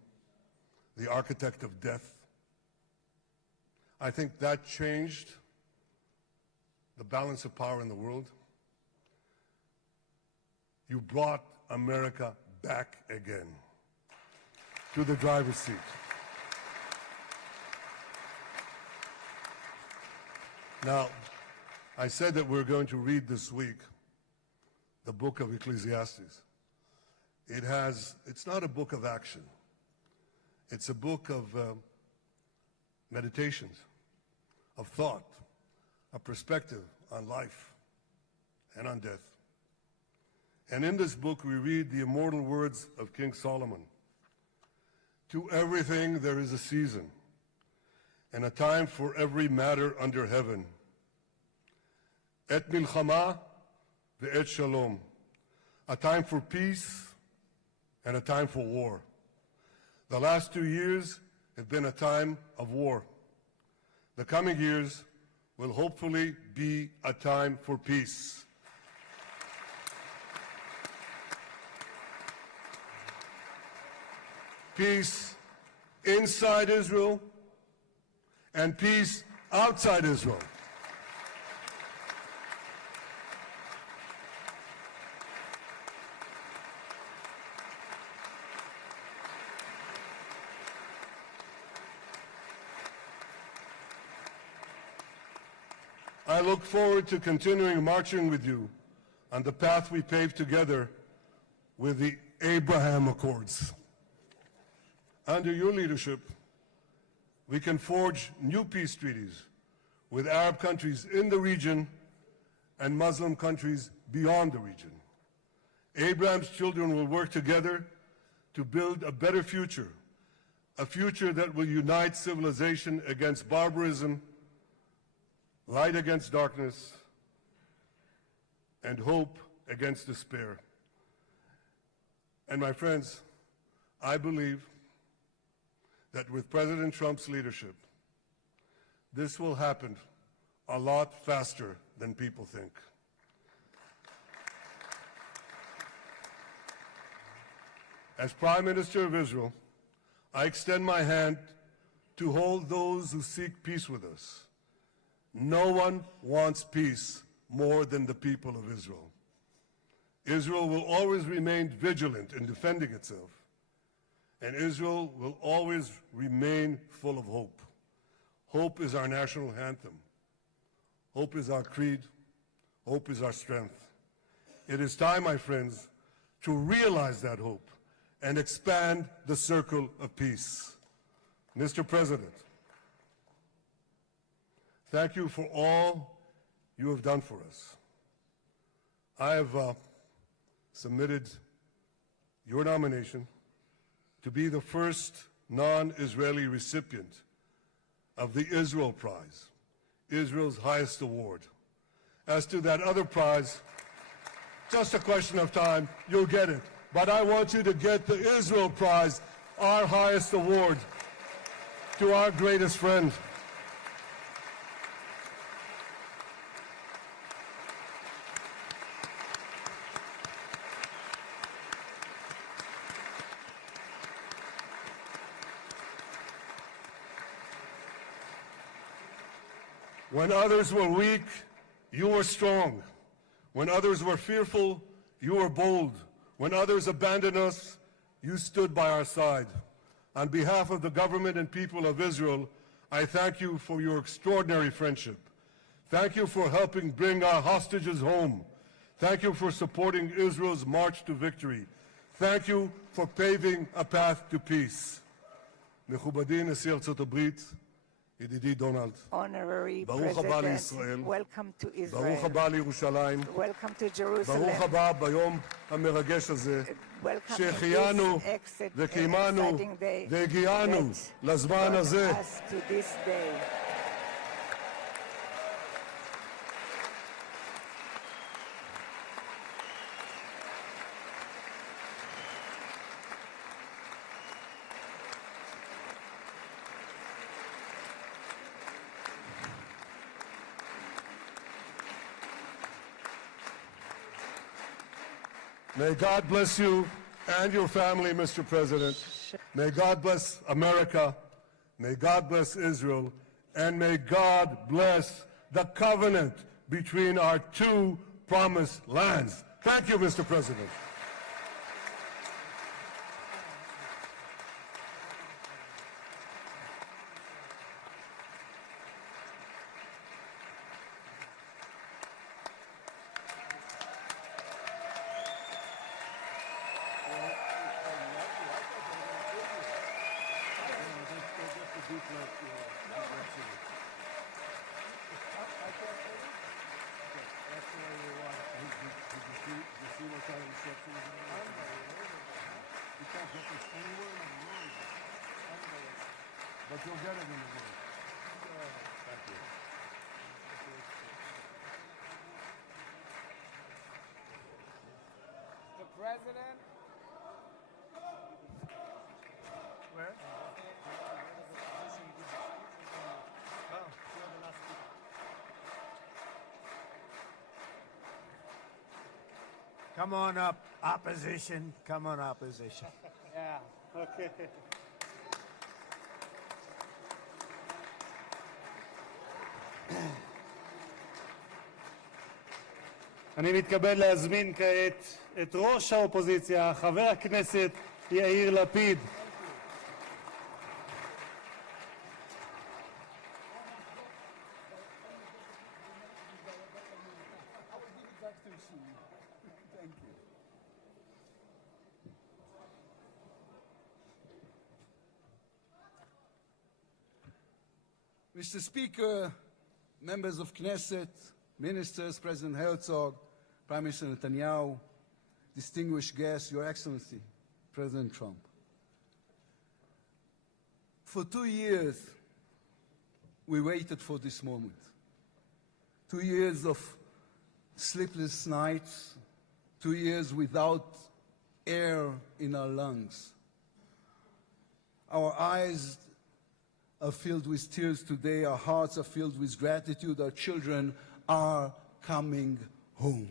the architect of death, I think that changed the balance of power in the world. You brought America back again to the driver's seat. Now, I said that we're going to read this week the book of Ecclesiastes. It's not a book of action. It's a book of meditations, of thought, a perspective on life and on death. And in this book, we read the immortal words of King Solomon. To everything there is a season, and a time for every matter under heaven. Et milchama ve'et shalom. A time for peace and a time for war. The last 2 years have been a time of war. The coming years will hopefully be a time for peace. Peace inside Israel and peace outside Israel. I look forward to continuing marching with you on the path we paved together with the Abraham Accords. Under your leadership, we can forge new peace treaties with Arab countries in the region and Muslim countries beyond the region. Abraham's children will work together to build a better future, a future that will unite civilization against barbarism, light against darkness, and hope against despair. And my friends, I believe that with President Trump's leadership, this will happen a lot faster than people think. As Prime Minister of Israel, I extend my hand to hold those who seek peace with us. No one wants peace more than the people of Israel. Israel will always remain vigilant in defending itself, and Israel will always remain full of hope. Hope is our national anthem. Hope is our creed. Hope is our strength. It is time, my friends, to realize that hope and expand the circle of peace. Mr. President, thank you for all you have done for us. I have submitted your nomination to be the first non-Israeli recipient of the Israel Prize, Israel's highest award. As to that other prize, just a question of time, you'll get it. But I want you to get the Israel Prize, our highest award, to our greatest friend. When others were weak, you were strong. When others were fearful, you were bold. When others abandoned us, you stood by our side. On behalf of the government and people of Israel, I thank you for your extraordinary friendship. Thank you for helping bring our hostages home. Thank you for supporting Israel's march to victory. Thank you for paving a path to peace. מכובדי נשיא ארצות הברית, ידידי דונלד, ברוך הבא לישראל, ברוך הבא לירושלים, ברוך הבא ביום המרגש הזה, שהחיינו וקיימנו והגיענו לזמן הזה. May God bless you and your family, Mr. President. May God bless America. May God bless Israel. And may God bless the covenant between our two promised lands. Thank you, Mr. President. But you'll get it in the room. Thank you. The President. Where? Come on up, opposition. Come on, opposition. Yeah, okay. אני מתכבד להזמין כעת את ראש האופוזיציה, חבר הכנסת יאיר לפיד. Mr. Speaker, members of Knesset, ministers, President Herzog, Prime Minister Netanyahu, distinguished guests, Your Excellency, President Trump. For 2 years, we waited for this moment. 2 years of sleepless nights, 2 years without air in our lungs. Our eyes are filled with tears today, our hearts are filled with gratitude, our children are coming home.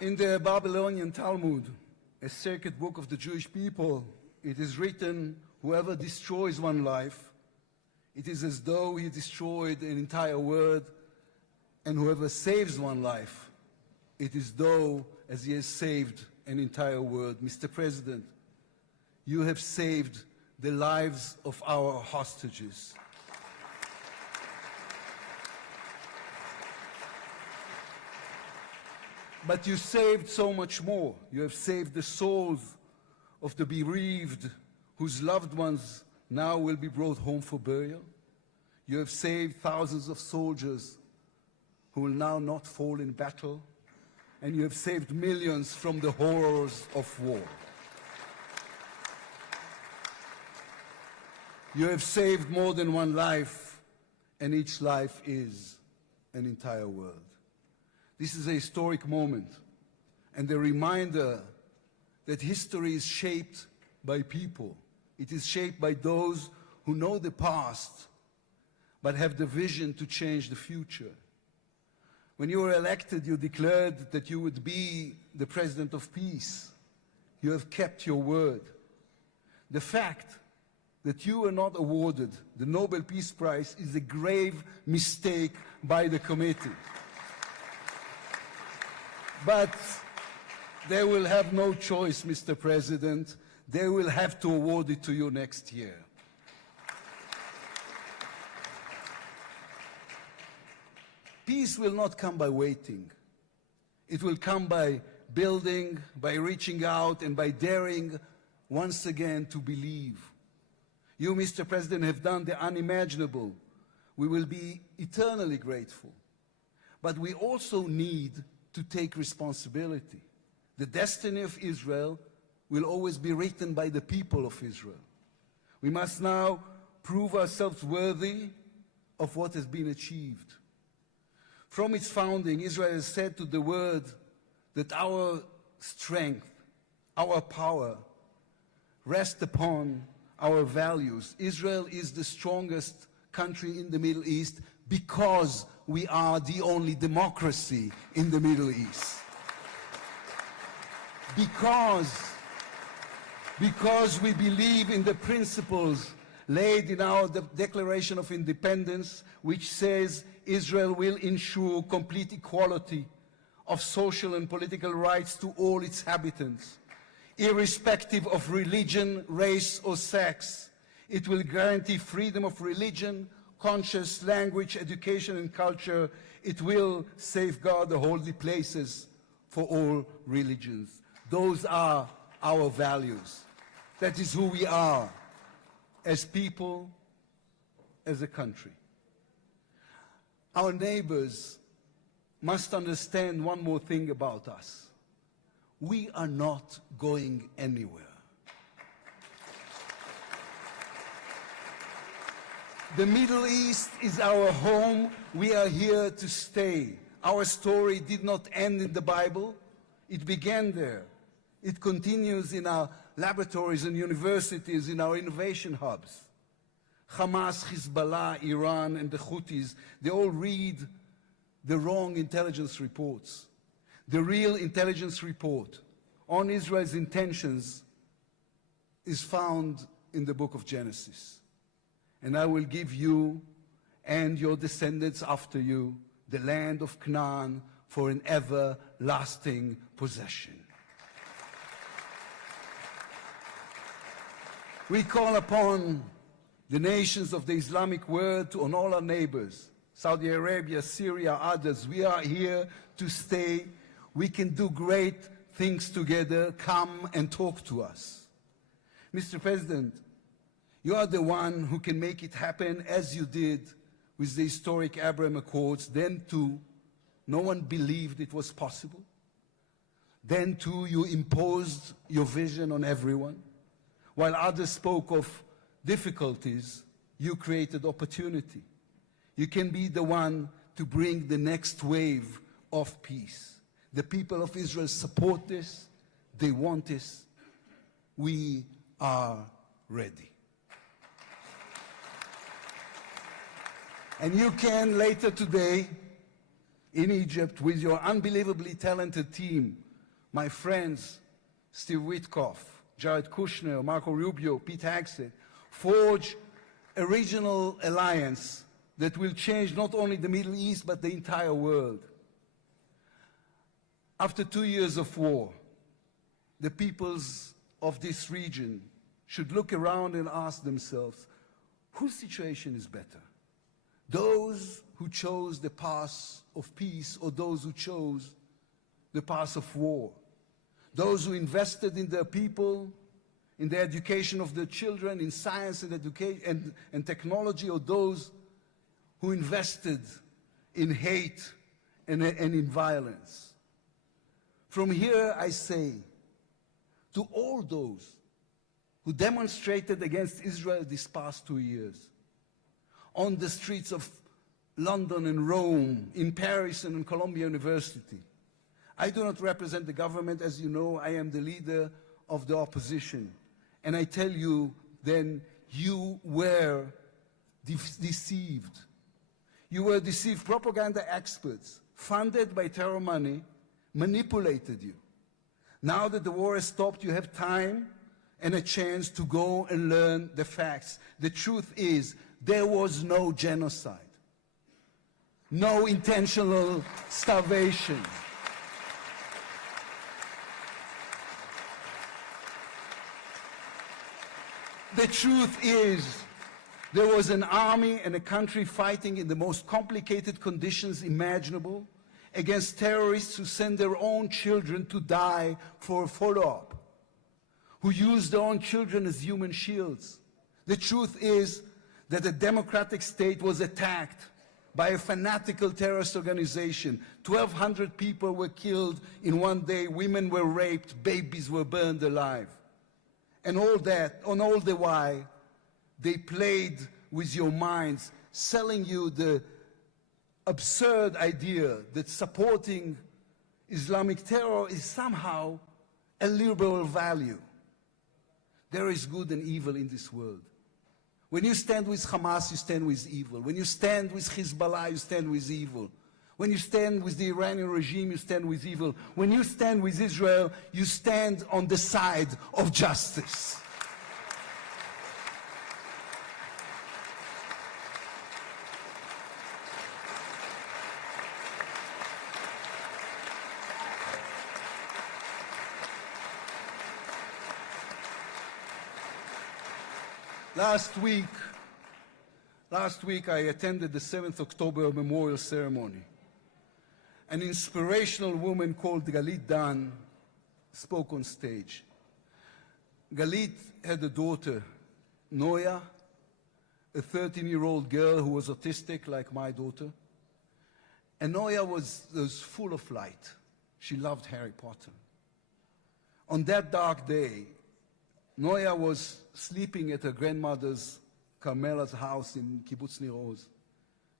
In the Babylonian Talmud, a sacred book of the Jewish people, it is written, whoever destroys one life, it is as though he destroyed an entire world, and whoever saves one life, it is though as he has saved an entire world. Mr. President, you have saved the lives of our hostages. But you saved so much more. You have saved the souls of the bereaved whose loved ones now will be brought home for burial. You have saved thousands of soldiers who will now not fall in battle. And you have saved millions from the horrors of war. You have saved more than one life, and each life is an entire world. This is a historic moment, and a reminder that history is shaped by people. It is shaped by those who know the past, but have the vision to change the future. When you were elected, you declared that you would be the president of peace. You have kept your word. The fact that you were not awarded the Nobel Peace Prize is a grave mistake by the committee. But they will have no choice, Mr. President. They will have to award it to you next year. Peace will not come by waiting. It will come by building, by reaching out, and by daring once again to believe. You, Mr. President, have done the unimaginable. We will be eternally grateful. But we also need to take responsibility. The destiny of Israel will always be written by the people of Israel. We must now prove ourselves worthy of what has been achieved. From its founding, Israel has said to the world that our strength, our power, rest upon our values. Israel is the strongest country in the Middle East because we are the only democracy in the Middle East. Because we believe in the principles laid in our Declaration of Independence, which says Israel will ensure complete equality of social and political rights to all its inhabitants, irrespective of religion, race, or sex. It will guarantee freedom of religion, conscience, language, education, and culture. It will safeguard the holy places for all religions. Those are our values. That is who we are as people, as a country. Our neighbors must understand one more thing about us. We are not going anywhere. The Middle East is our home. We are here to stay. Our story did not end in the Bible. It began there. It continues in our laboratories and universities, in our innovation hubs. Hamas, Hezbollah, Iran, and the Houthis, they all read the wrong intelligence reports. The real intelligence report on Israel's intentions is found in the book of Genesis. And I will give you and your descendants after you the land of Canaan for an everlasting possession. We call upon the nations of the Islamic world, on all our neighbors, Saudi Arabia, Syria, others. We are here to stay. We can do great things together. Come and talk to us. Mr. President, you are the one who can make it happen, as you did with the historic Abraham Accords. Then too, no one believed it was possible. Then too, you imposed your vision on everyone. While others spoke of difficulties, you created opportunity. You can be the one to bring the next wave of peace. The people of Israel support this. They want this. We are ready. And you can later today in Egypt with your unbelievably talented team, my friends Steve Witkoff, Jared Kushner, Marco Rubio, Pete Hegseth, forge a regional alliance that will change not only the Middle East but the entire world. After 2 years of war, the peoples of this region should look around and ask themselves, whose situation is better? Those who chose the path of peace or those who chose the path of war? Those who invested in their people, in the education of their children, in science and education and technology, or those who invested in hate and in violence? From here I say to all those who demonstrated against Israel these past 2 years, on the streets of London and Rome, in Paris and in Columbia University. I do not represent the government. As you know, I am the leader of the opposition. And I tell you, then, you were deceived. You were deceived. Propaganda experts, funded by terror money, manipulated you. Now that the war has stopped, you have time and a chance to go and learn the facts. The truth is, there was no genocide, no intentional starvation. The truth is, there was an army and a country fighting in the most complicated conditions imaginable against terrorists who send their own children to die for a follow-up, who use their own children as human shields. The truth is that a democratic state was attacked by a fanatical terrorist organization. 1,200 people were killed in one day, women were raped, babies were burned alive. And all that, on all the while, they played with your minds, selling you the absurd idea that supporting Islamic terror is somehow a liberal value. There is good and evil in this world. When you stand with Hamas, you stand with evil. When you stand with Hezbollah, you stand with evil. When you stand with the Iranian regime, you stand with evil. When you stand with Israel, you stand on the side of justice. Last week I attended the 7th October memorial ceremony. An inspirational woman called Galit Dan spoke on stage. Galit had a daughter, Noya, a 13-year-old girl who was autistic like my daughter. And Noya was full of light. She loved Harry Potter. On that dark day, Noya was sleeping at her grandmother's, Carmela's house in Kibbutz Nir Oz.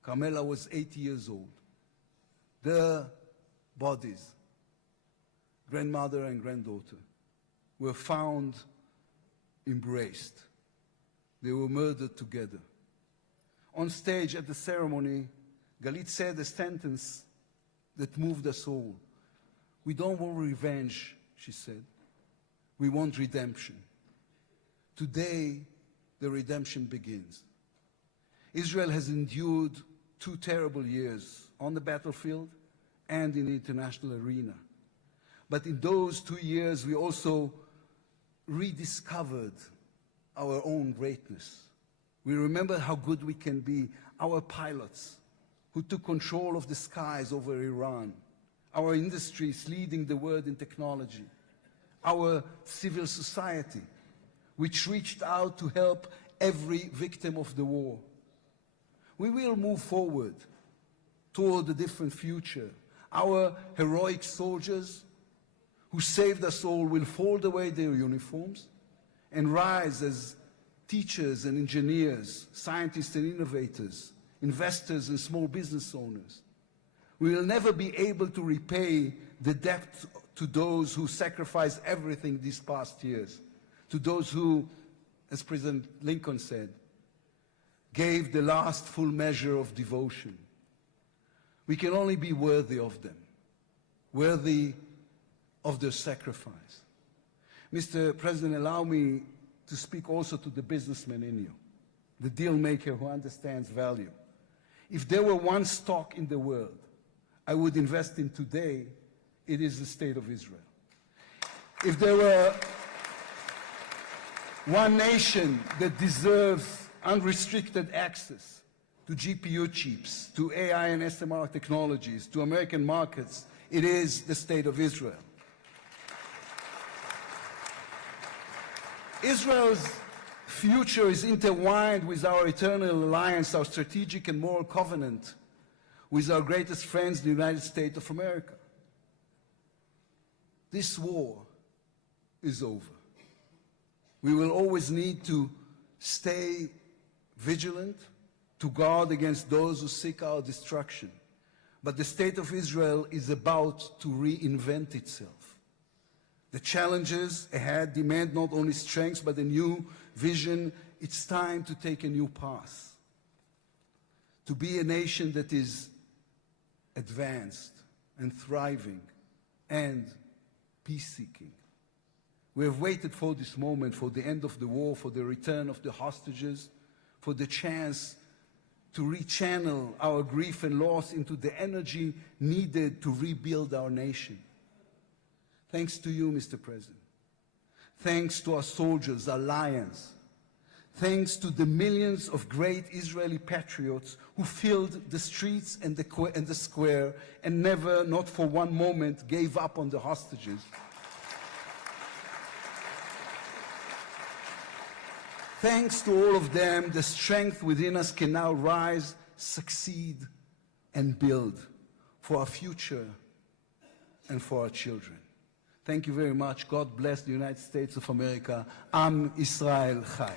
Carmela was 80 years old. Their bodies, grandmother and granddaughter, were found embraced. They were murdered together. On stage at the ceremony, Galit said a sentence that moved us all. We don't want revenge, she said. We want redemption. Today, the redemption begins. Israel has endured 2 terrible years on the battlefield and in the international arena. But in those 2 years, we also rediscovered our own greatness. We remember how good we can be. Our pilots who took control of the skies over Iran. Our industries leading the world in technology. Our civil society, which reached out to help every victim of the war. We will move forward toward a different future. Our heroic soldiers who saved us all will fold away their uniforms and rise as teachers and engineers, scientists and innovators, investors and small business owners. We will never be able to repay the debt to those who sacrificed everything these past years, to those who, as President Lincoln said, gave the last full measure of devotion. We can only be worthy of them, worthy of their sacrifice. Mr. President, allow me to speak also to the businessman in you, the deal maker who understands value. If there were one stock in the world I would invest in today, it is the State of Israel. If there were one nation that deserves unrestricted access to GPU chips, to AI and SMR technologies, to American markets, it is the State of Israel. Israel's future is intertwined with our eternal alliance, our strategic and moral covenant with our greatest friends, the United States of America. This war is over. We will always need to stay vigilant, to guard against those who seek our destruction. But the State of Israel is about to reinvent itself. The challenges ahead demand not only strength, but a new vision. It's time to take a new path, to be a nation that is advanced and thriving and peace-seeking. We have waited for this moment, for the end of the war, for the return of the hostages, for the chance to rechannel our grief and loss into the energy needed to rebuild our nation. Thanks to you, Mr. President. Thanks to our soldiers, our lions. Thanks to the millions of great Israeli patriots who filled the streets and the square and never, not for one moment, gave up on the hostages. Thanks to all of them, the strength within us can now rise, succeed, and build for our future and for our children. Thank you very much. God bless the United States of America. Am Israel Chai.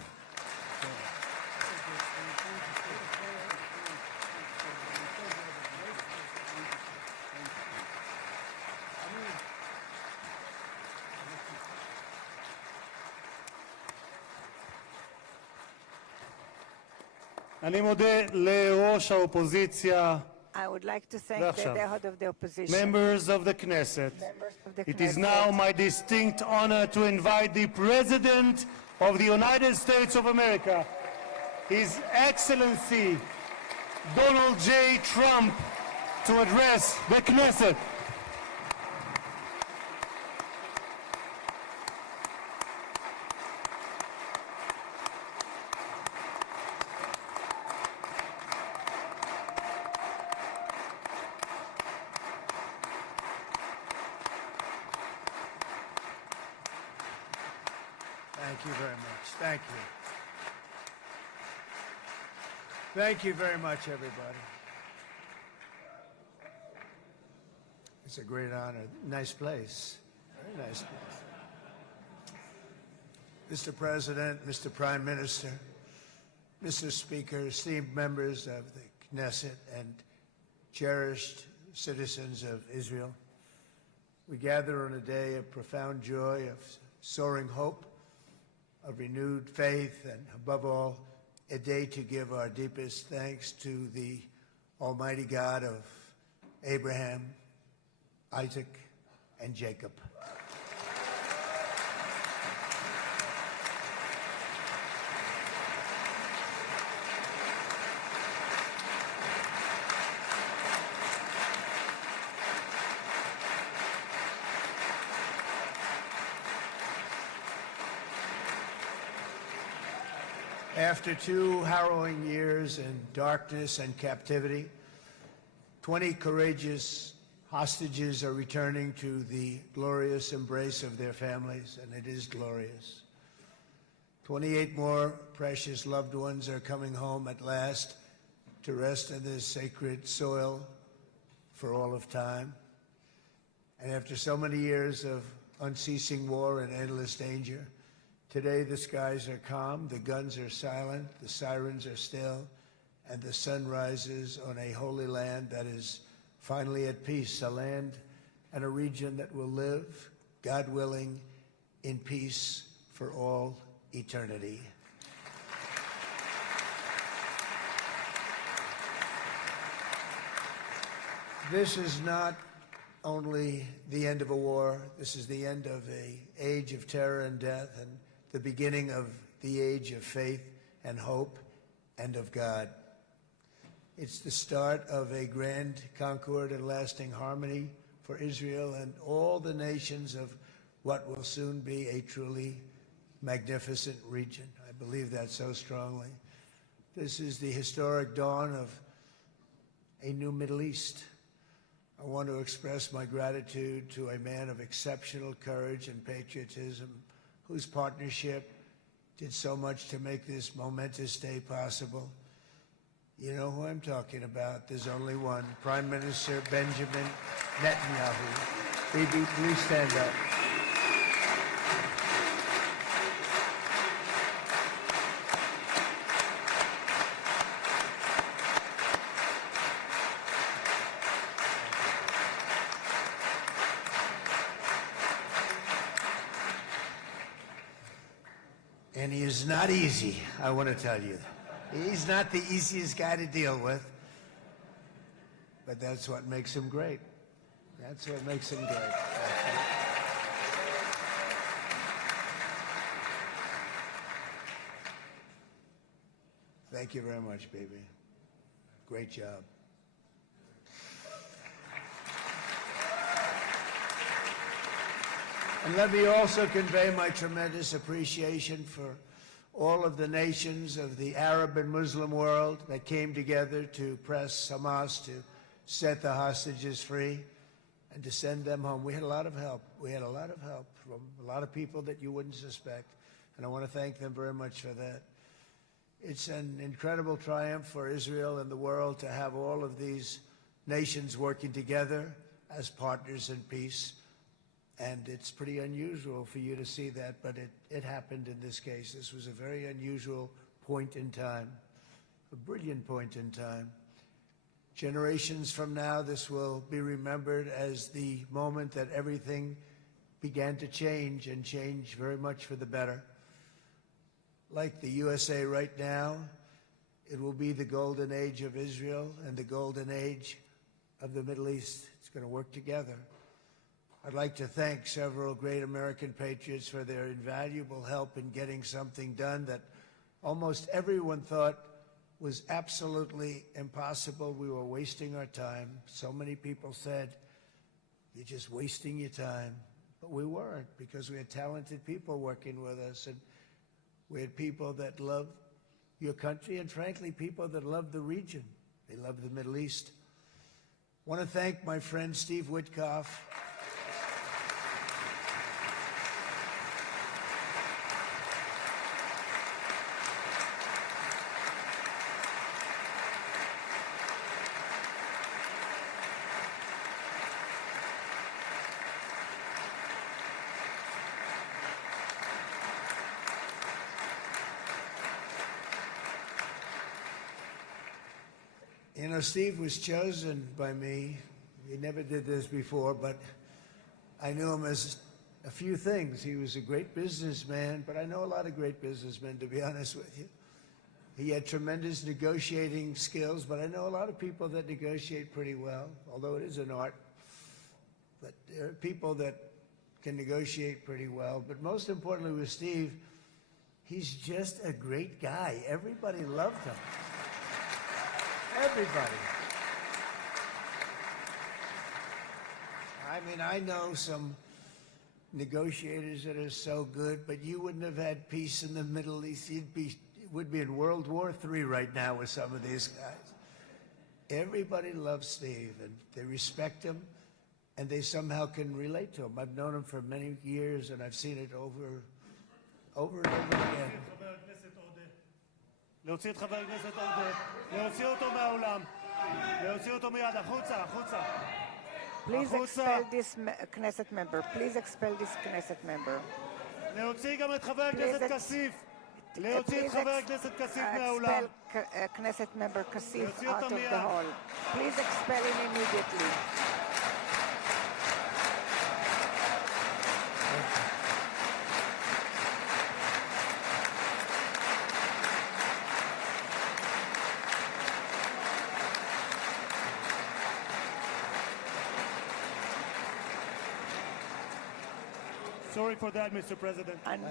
אני מודה לראש האופוזיציה. I would like to thank the head of the opposition. Members of the Knesset. It is now my distinct honor to invite the President of the United States of America, His Excellency Donald J. Trump, to address the Knesset. Thank you very much. Thank you. Thank you very much, everybody. It's a great honor. Nice place. Very nice place. Mr. President, Mr. Prime Minister, Mr. Speaker, esteemed members of the Knesset and cherished citizens of Israel, we gather on a day of profound joy, of soaring hope, of renewed faith, and above all, a day to give our deepest thanks to the Almighty God of Abraham, Isaac, and Jacob. After 2 harrowing years in darkness and captivity, 20 courageous hostages are returning to the glorious embrace of their families, and it is glorious. 28 more precious loved ones are coming home at last to rest in this sacred soil for all of time. And after so many years of unceasing war and endless danger. Today, the skies are calm, the guns are silent, the sirens are still, and the sun rises on a holy land that is finally at peace, a land and a region that will live, God willing, in peace for all eternity. This is not only the end of a war, this is the end of an age of terror and death and the beginning of the age of faith and hope and of God. It's the start of a grand concord and lasting harmony for Israel and all the nations of what will soon be a truly magnificent region. I believe that so strongly. This is the historic dawn of a new Middle East. I want to express my gratitude to a man of exceptional courage and patriotism whose partnership did so much to make this momentous day possible. You know who I'm talking about. There's only one, Prime Minister Benjamin Netanyahu. Bibi, please stand up. And he is not easy, I want to tell you. He's not the easiest guy to deal with, but that's what makes him great. That's what makes him great. Thank you very much, baby. Great job. And let me also convey my tremendous appreciation for all of the nations of the Arab and Muslim world that came together to press Hamas to set the hostages free and to send them home. We had a lot of help. We had a lot of help from a lot of people that you wouldn't suspect, and I want to thank them very much for that. It's an incredible triumph for Israel and the world to have all of these nations working together as partners in peace. And it's pretty unusual for you to see that, but it happened in this case. This was a very unusual point in time, a brilliant point in time. Generations from now, this will be remembered as the moment that everything began to change, and change very much for the better. Like the USA right now, it will be the golden age of Israel and the golden age of the Middle East. It's going to work together. I'd like to thank several great American patriots for their invaluable help in getting something done that almost everyone thought was absolutely impossible. We were wasting our time. So many people said, you're just wasting your time. But we weren't, because we had talented people working with us, and we had people that loved your country, and frankly, people that loved the region. They loved the Middle East. I want to thank my friend Steve Witkoff. You know, Steve was chosen by me. He never did this before, but I knew him as a few things. He was a great businessman, but I know a lot of great businessmen, to be honest with you. He had tremendous negotiating skills, but I know a lot of people that negotiate pretty well, although it is an art. But there are people that can negotiate pretty well. But most importantly with Steve, he's just a great guy. Everybody loved him. Everybody. I mean, I know some negotiators that are so good, but you wouldn't have had peace in the Middle East. It would be in World War III right now with some of these guys. Everybody loves Steve, and they respect him, and they somehow can relate to him. I've known him for many years, and I've seen it over and over again. להוציא את חבר הכנסת עודה, להוציא אותו מהאולם, להוציא אותו מיד, החוצה, החוצה. Please החוצה. expel this Knesset member. Please expel this Knesset member. להוציא גם את חבר הכנסת Please כסיף. להוציא את חבר הכנסת כסיף מהאולם. expel Knesset member Kasif להוציא out אותו of the מיד. hall. Please expel him immediately. Sorry for that, Mr. President. I'm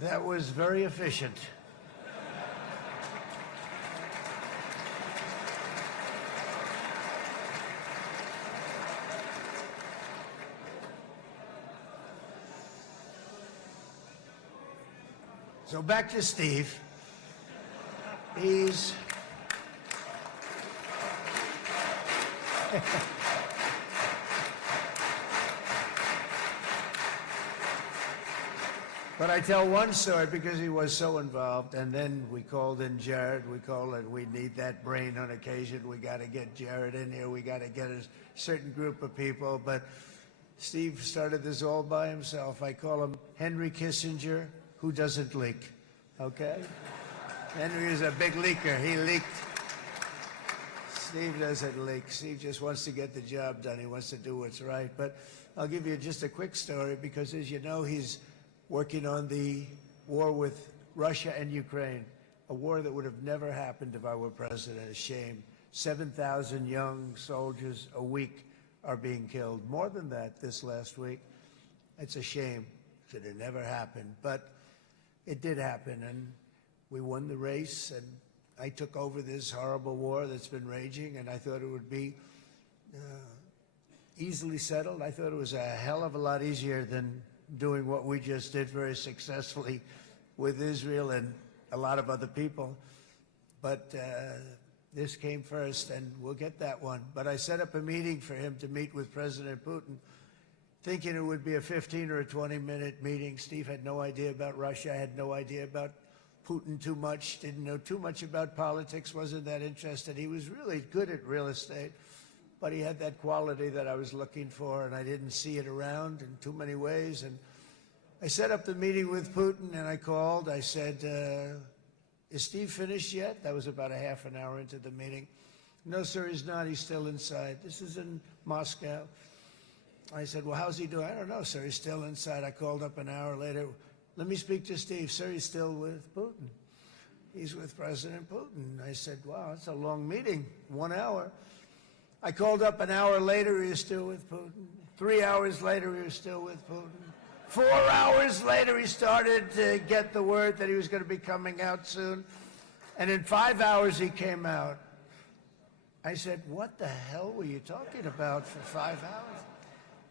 That was very efficient. So back to Steve. He's But I tell one story because he was so involved, and then we called in Jared. We need that brain on occasion. We got to get Jared in here. We got to get a certain group of people. But Steve started this all by himself. I call him Henry Kissinger, who doesn't leak, okay? Henry is a big leaker. He leaked. Steve doesn't leak. Steve just wants to get the job done. He wants to do what's right. But I'll give you just a quick story because, as you know, he's working on the war with Russia and Ukraine, a war that would have never happened if I were president. A shame. 7,000 young soldiers a week are being killed. More than that this last week. It's a shame that it never happened. But it did happen, and we won the race, and I took over this horrible war that's been raging, and I thought it would be easily settled. I thought it was a hell of a lot easier than doing what we just did very successfully with Israel and a lot of other people. But this came first, and we'll get that one. But I set up a meeting for him to meet with President Putin, thinking it would be a 15 or a 20-minute meeting. Steve had no idea about Russia, had no idea about Putin too much, didn't know too much about politics, wasn't that interested. He was really good at real estate, but he had that quality that I was looking for, and I didn't see it around in too many ways. And I set up the meeting with Putin, and I called. I said, is Steve finished yet? That was about a half an hour into the meeting. No, sir, he's not. He's still inside. This is in Moscow. I said, well, how's he doing? I don't know, sir. He's still inside. I called up an hour later. Let me speak to Steve. Sir, he's still with Putin. He's with President Putin. I said, wow, that's a long meeting, 1 hour. I called up an hour later, he was still with Putin. 3 hours later, he was still with Putin. 4 hours later, he started to get the word that he was going to be coming out soon. And in 5 hours, he came out. I said, what the hell were you talking about for 5 hours?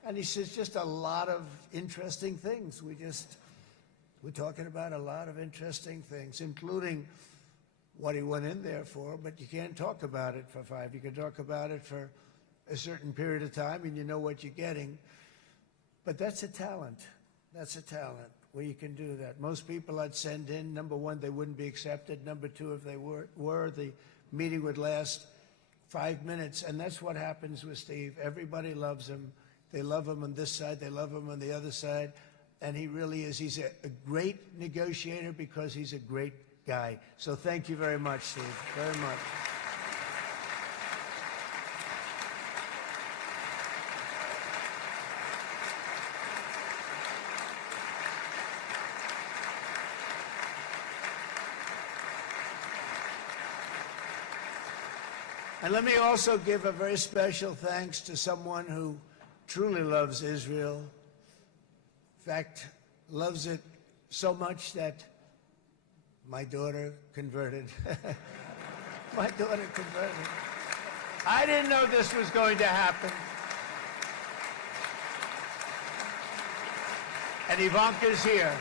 And he says, just a lot of interesting things. We're talking about a lot of interesting things, including what he went in there for, but you can't talk about it for 5. You can talk about it for a certain period of time, and you know what you're getting. But that's a talent. That's a talent, where you can do that. Most people I'd send in, number one, they wouldn't be accepted. Number two, if they were, the meeting would last 5 minutes, and that's what happens with Steve. Everybody loves him. They love him on this side. They love him on the other side. And he really is. He's a great negotiator because he's a great guy. So thank you very much, Steve, very much. And let me also give a very special thanks to someone who truly loves Israel. In fact, loves it so much that my daughter converted. My daughter converted. I didn't know this was going to happen. And Ivanka's here.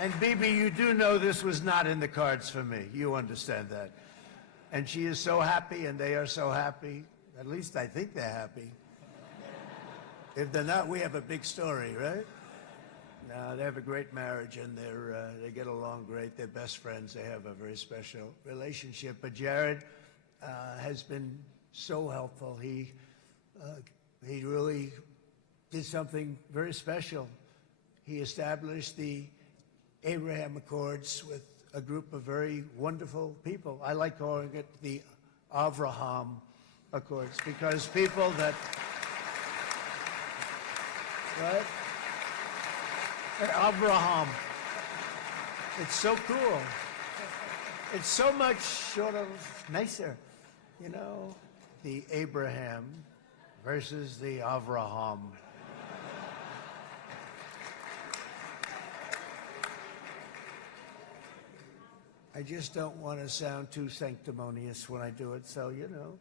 And Bibi, you do know this was not in the cards for me. You understand that. And she is so happy, and they are so happy. At least I think they're happy. If they're not, we have a big story, right? No, they have a great marriage, and they get along great. They're best friends. They have a very special relationship. But Jared has been so helpful. He really did something very special. He established the Abraham Accords with a group of very wonderful people. I like calling it the Avraham Accords, because people that, right? Abraham. It's so cool. It's so much sort of nicer, you know, the Abraham versus the Avraham. I just don't want to sound too sanctimonious when I do it, so, you know,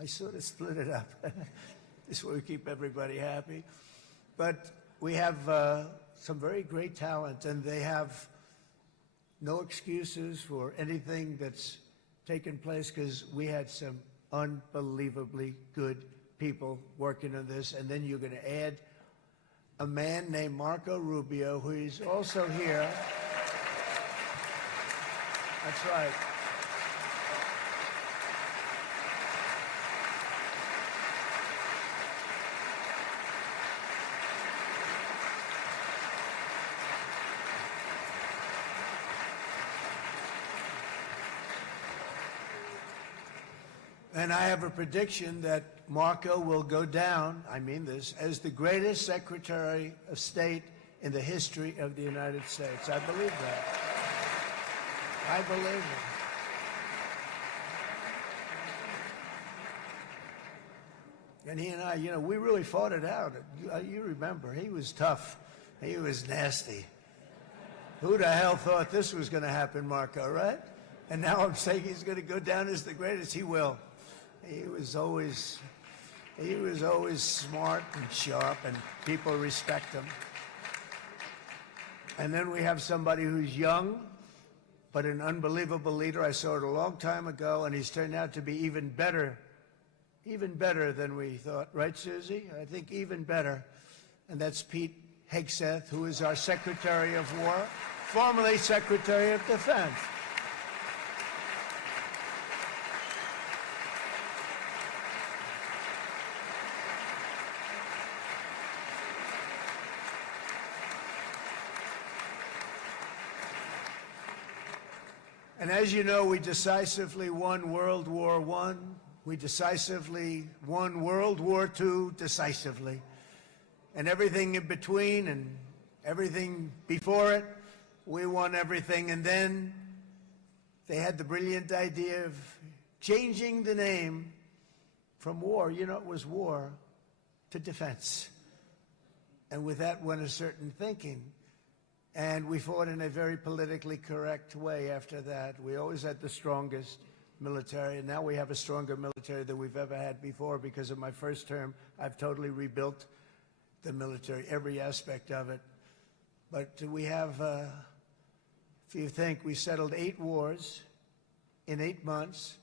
I sort of split it up. This way we keep everybody happy. But we have some very great talent, and they have no excuses for anything that's taken place, because we had some unbelievably good people working on this. And then you're going to add a man named Marco Rubio, who is also here. That's right. And I have a prediction that Marco will go down, I mean this, as the greatest Secretary of State in the history of the United States. I believe that. I believe it. And he and I, you know, we really fought it out. You remember, he was tough. He was nasty. Who the hell thought this was going to happen, Marco, right? And now I'm saying he's going to go down as the greatest. He will. He was always smart and sharp, and people respect him. And then we have somebody who's young, but an unbelievable leader. I saw it a long time ago, and he's turned out to be even better than we thought. Right, Susie? I think even better. And that's Pete Hegseth, who is our Secretary of War, formerly Secretary of Defense. And as you know, we decisively won World War I. We decisively won World War II decisively. And everything in between and everything before it, we won everything. And then they had the brilliant idea of changing the name from war, you know, it was war, to defense. And with that went a certain thinking. And we fought in a very politically correct way after that. We always had the strongest military, and now we have a stronger military than we've ever had before. Because of my first term, I've totally rebuilt the military, every aspect of it. But we have, if you think, we settled 8 wars in 8 months.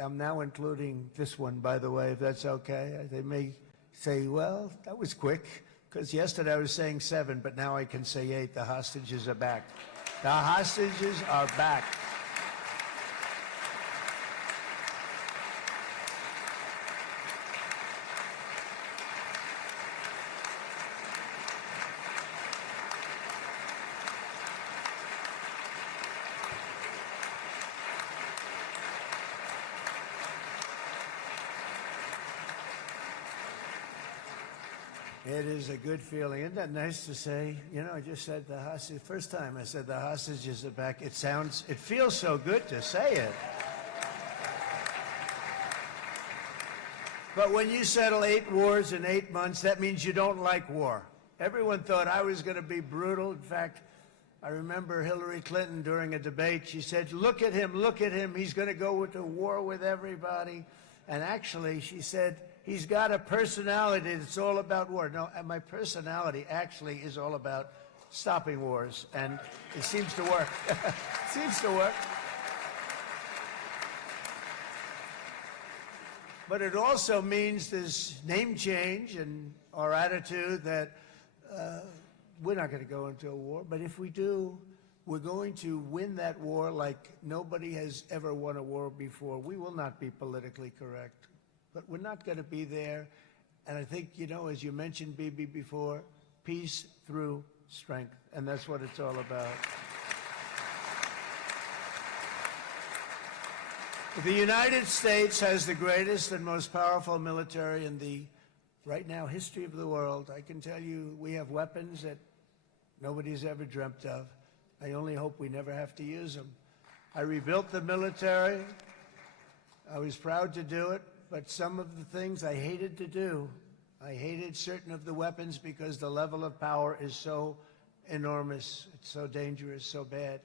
I'm now including this one, by the way, if that's okay. They may say, well, that was quick. Because yesterday I was saying 7, but now I can say 8. The hostages are back. The hostages are back. It is a good feeling. Isn't that nice to say? You know, I just said the hostage. First time I said the hostages are back. It feels so good to say it. But when you settle 8 wars in 8 months, that means you don't like war. Everyone thought I was going to be brutal. In fact, I remember Hillary Clinton during a debate, she said, look at him, he's going to go to war with everybody. And actually, she said, he's got a personality that's all about war. No, my personality actually is all about stopping wars, and it seems to work. It seems to work. But it also means this name change and our attitude that we're not going to go into a war, but if we do, we're going to win that war like nobody has ever won a war before. We will not be politically correct, but we're not going to be there. And I think, you know, as you mentioned, Bibi, before, peace through strength, and that's what it's all about. The United States has the greatest and most powerful military in the, right now, history of the world. I can tell you we have weapons that nobody's ever dreamt of. I only hope we never have to use them. I rebuilt the military. I was proud to do it, but some of the things I hated to do. I hated certain of the weapons because the level of power is so enormous, it's so dangerous, so bad.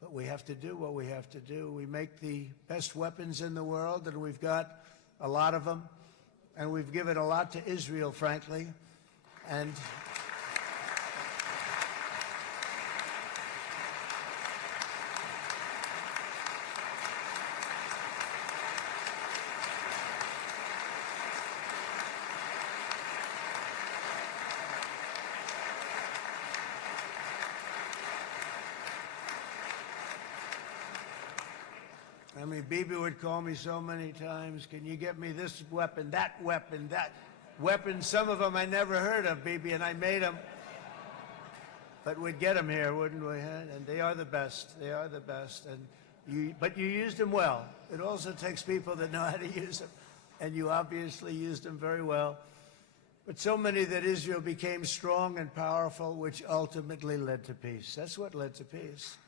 But we have to do what we have to do. We make the best weapons in the world, and we've got a lot of them. And we've given a lot to Israel, frankly. And I mean, Bibi would call me so many times, can you get me this weapon, that weapon, that weapon? Some of them I never heard of, Bibi, and I made them. But we'd get them here, wouldn't we? And they are the best. They are the best. But you used them well. It also takes people that know how to use them. And you obviously used them very well. But so many that Israel became strong and powerful, which ultimately led to peace. That's what led to peace.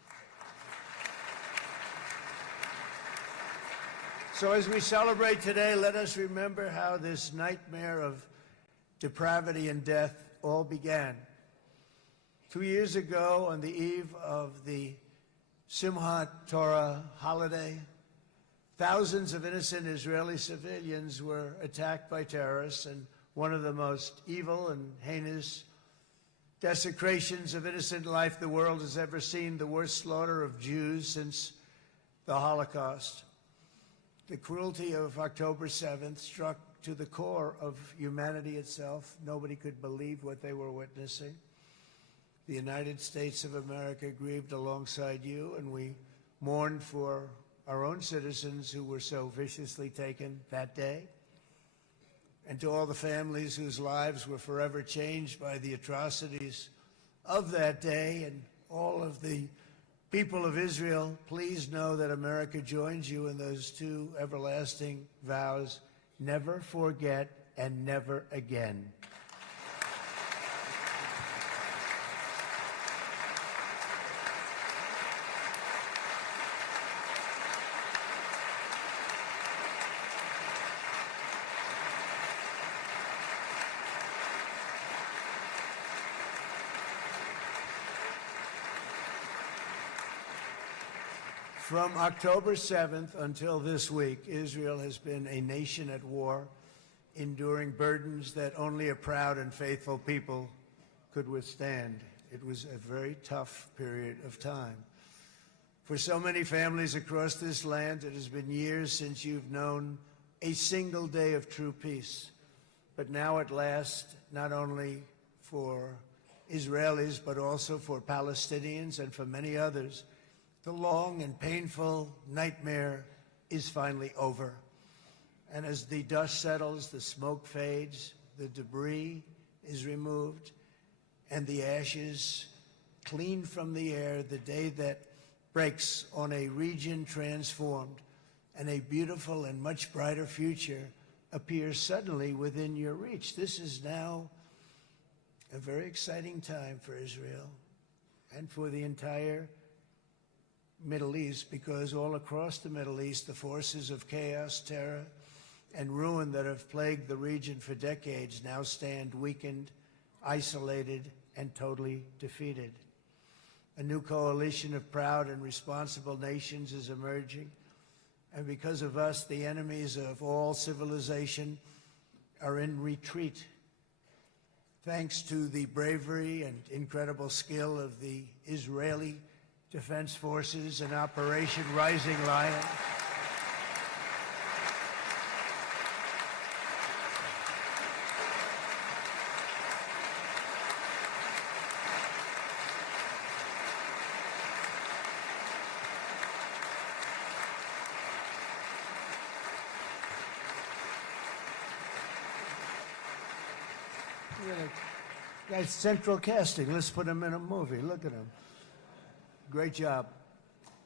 So as we celebrate today, let us remember how this nightmare of depravity and death all began. 2 years ago, on the eve of the Simchat Torah holiday, thousands of innocent Israeli civilians were attacked by terrorists, and one of the most evil and heinous desecrations of innocent life the world has ever seen, the worst slaughter of Jews since the Holocaust. The cruelty of October 7th struck to the core of humanity itself. Nobody could believe what they were witnessing. The United States of America grieved alongside you, and we mourned for our own citizens who were so viciously taken that day. And to all the families whose lives were forever changed by the atrocities of that day, and all of the people of Israel, please know that America joins you in those two everlasting vows: never forget and never again. From October 7th until this week, Israel has been a nation at war, enduring burdens that only a proud and faithful people could withstand. It was a very tough period of time. For so many families across this land, it has been years since you've known a single day of true peace. But now at last, not only for Israelis, but also for Palestinians and for many others, the long and painful nightmare is finally over. And as the dust settles, the smoke fades, the debris is removed, and the ashes cleaned from the air, the day that breaks on a region transformed, and a beautiful and much brighter future appears suddenly within your reach. This is now a very exciting time for Israel and for the entire Middle East, because all across the Middle East, the forces of chaos, terror, and ruin that have plagued the region for decades now stand weakened, isolated, and totally defeated. A new coalition of proud and responsible nations is emerging, and because of us, the enemies of all civilization are in retreat. Thanks to the bravery and incredible skill of the Israeli Defense Forces in Operation Rising Lion, Guy's central casting. Let's put him in a movie. Look at him. Great job.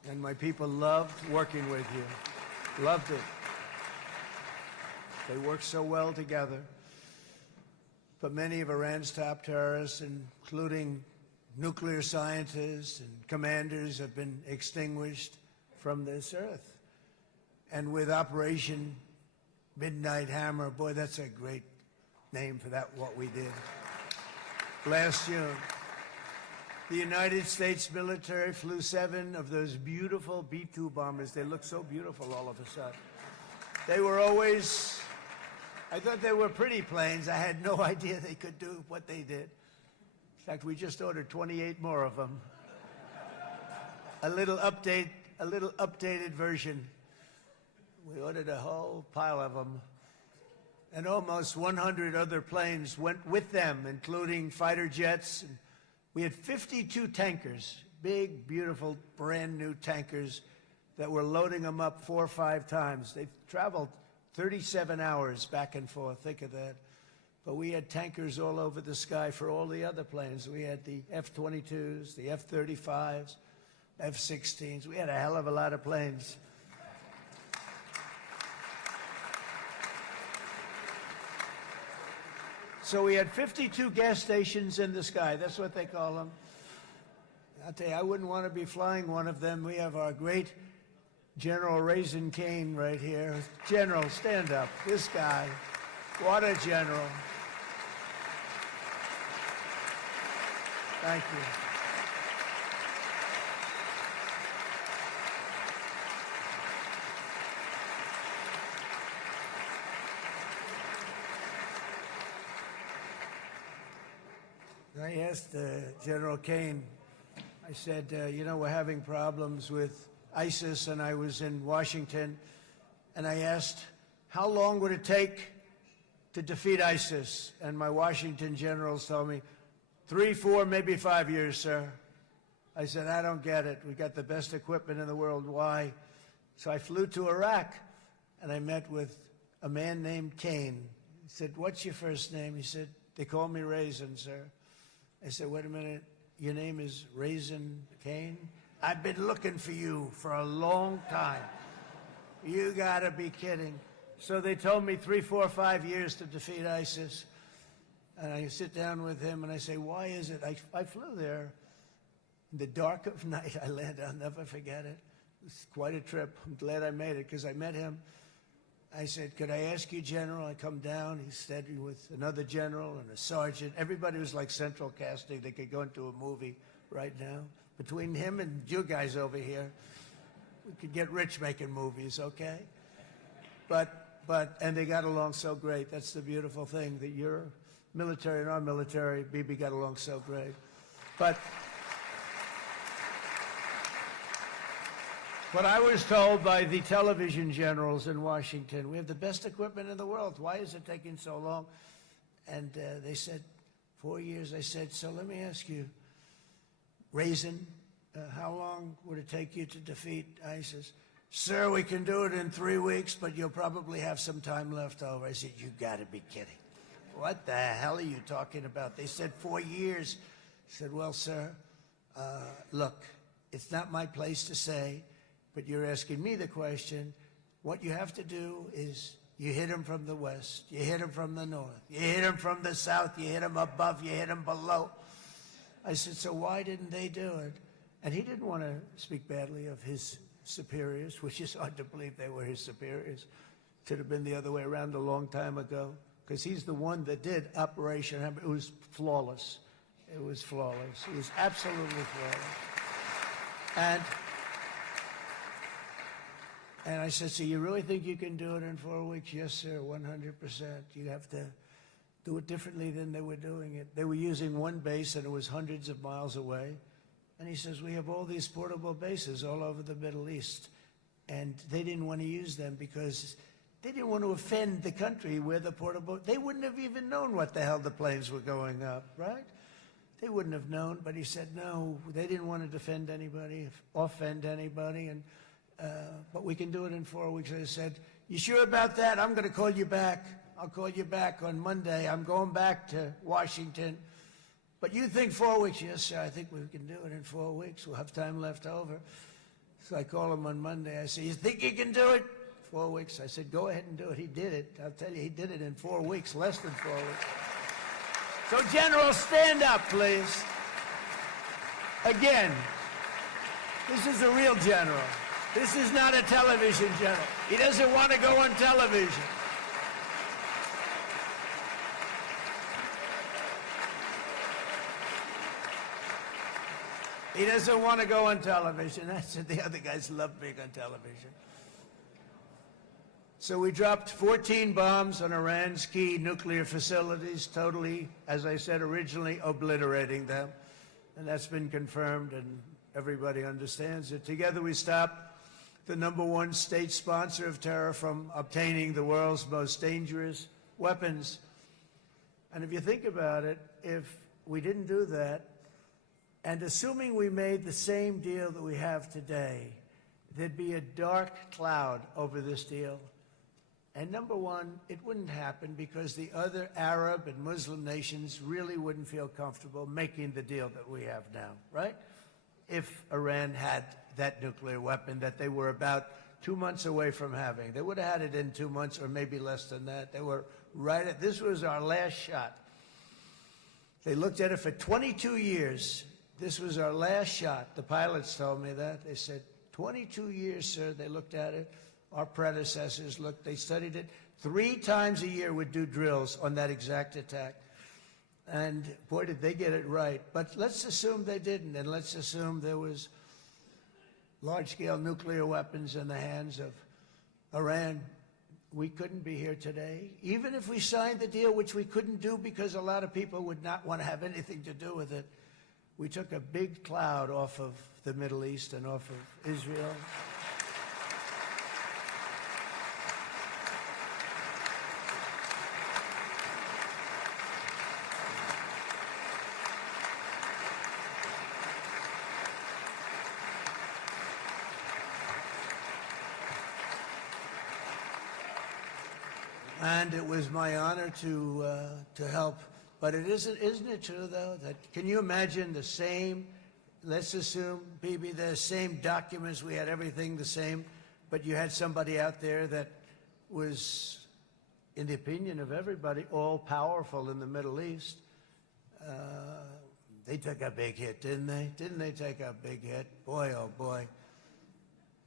And my people loved working with you. Loved it. They worked so well together. But many of Iran's top terrorists, including nuclear scientists and commanders, have been extinguished from this earth. And with Operation Midnight Hammer, boy, that's a great name for that, what we did. Last June, the United States military flew 7 of those beautiful B-2 bombers. They look so beautiful all of a sudden. They were always, I thought they were pretty planes. I had no idea they could do what they did. In fact, we just ordered 28 more of them. A little updated version. We ordered a whole pile of them. And almost 100 other planes went with them, including fighter jets. And we had 52 tankers, big, beautiful, brand new tankers that were loading them up 4 or 5 times. They've traveled 37 hours back and forth, think of that. But we had tankers all over the sky for all the other planes. We had the F-22s, the F-35s, F-16s. We had a hell of a lot of planes. So we had 52 gas stations in the sky. That's what they call them. I'll tell you, I wouldn't want to be flying one of them. We have our great General Raisin Cain right here. General, stand up. This guy. What a general. Thank you. I asked General Cain, I said, you know, we're having problems with ISIS, and I was in Washington, and I asked, how long would it take to defeat ISIS? And my Washington generals told me, 3, 4, maybe 5 years, sir. I said, I don't get it. We got the best equipment in the world. Why? So I flew to Iraq, and I met with a man named Cain. He said, what's your first name? He said, they call me Raisin, sir. I said, wait a minute, your name is Raisin Cain? I've been looking for you for a long time. You gotta be kidding. So they told me 3, 4, 5 years to defeat ISIS. And I sit down with him and I say, why is it? I flew there in the dark of night. I landed, I'll never forget it. It was quite a trip. I'm glad I made it because I met him. I said, could I ask you, General? I come down. He's standing with another general and a sergeant. Everybody was like central casting. They could go into a movie right now. Between him and you guys over here, we could get rich making movies, okay? And they got along so great. That's the beautiful thing, that your military and our military, Bibi, got along so great. But I was told by the television generals in Washington, we have the best equipment in the world. Why is it taking so long? And they said, 4 years. I said, so let me ask you, Raisin, how long would it take you to defeat ISIS? Sir, we can do it in 3 weeks, but you'll probably have some time left over. I said, you gotta be kidding. What the hell are you talking about? They said 4 years. I said, well, sir, look, it's not my place to say, but you're asking me the question. What you have to do is you hit them from the west, you hit them from the north, you hit them from the south, you hit them above, you hit them below. I said, so why didn't they do it? And he didn't want to speak badly of his superiors, which is hard to believe they were his superiors. Should have been the other way around a long time ago, because he's the one that did Operation Hammer. It was flawless. It was flawless. It was absolutely flawless. And I said, so you really think you can do it in 4 weeks? Yes, sir, 100%. You have to do it differently than they were doing it. They were using one base and it was hundreds of miles away. And he says, we have all these portable bases all over the Middle East. And they didn't want to use them because they didn't want to offend the country where the portable, they wouldn't have even known what the hell the planes were going up, right? They wouldn't have known, but he said, no, they didn't want to defend anybody, offend anybody, and but we can do it in 4 weeks. I said, you sure about that? I'm going to call you back. I'll call you back on Monday. I'm going back to Washington. But you think 4 weeks? Yes, sir, I think we can do it in 4 weeks. We'll have time left over. So I call him on Monday. I say, you think you can do it? 4 weeks. I said, go ahead and do it. He did it. I'll tell you, he did it in 4 weeks, less than 4 weeks. So, General, stand up, please. Again, this is a real general. This is not a television general. He doesn't want to go on television. He doesn't want to go on television. I said the other guys love being on television. So we dropped 14 bombs on Iran's key nuclear facilities, totally, as I said originally, obliterating them. And that's been confirmed, and everybody understands it. Together we stopped the #1 state sponsor of terror from obtaining the world's most dangerous weapons. And if you think about it, if we didn't do that, and assuming we made the same deal that we have today, there'd be a dark cloud over this deal. And #1, it wouldn't happen because the other Arab and Muslim nations really wouldn't feel comfortable making the deal that we have now, right? If Iran had that nuclear weapon that they were about 2 months away from having. They would have had it in 2 months or maybe less than that. They were right at, this was our last shot. They looked at it for 22 years. This was our last shot. The pilots told me that. They said, 22 years, sir. They looked at it. Our predecessors looked, they studied it. 3 times a year would do drills on that exact attack. And boy, did they get it right. But let's assume they didn't, and let's assume there was large-scale nuclear weapons in the hands of Iran. We couldn't be here today. Even if we signed the deal, which we couldn't do because a lot of people would not want to have anything to do with it, we took a big cloud off of the Middle East and off of Israel. And it was my honor to help. But isn't it true, though, that can you imagine the same, let's assume, Bibi, the same documents, we had everything the same, but you had somebody out there that was, in the opinion of everybody, all-powerful in the Middle East. They took a big hit, didn't they? Didn't they take a big hit? Boy, oh boy.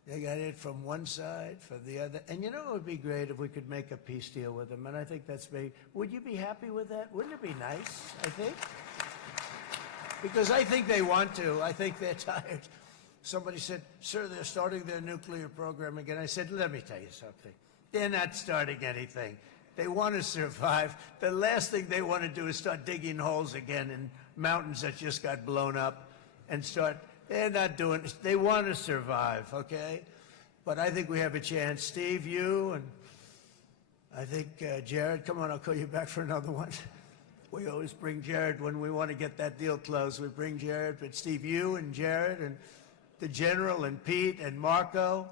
They got it from one side, from the other. And you know it would be great if we could make a peace deal with them, and I think that's big. Would you be happy with that? Wouldn't it be nice, I think? Because I think they want to. I think they're tired. Somebody said, sir, they're starting their nuclear program again. I said, let me tell you something. They're not starting anything. They want to survive. The last thing they want to do is start digging holes again in mountains that just got blown up and start... They're not doing it. They want to survive, okay? But I think we have a chance. Steve, you, and I think Jared, come on, I'll call you back for another one. We always bring Jared when we want to get that deal closed. We bring Jared, but Steve, you and Jared and the General and Pete and Marco,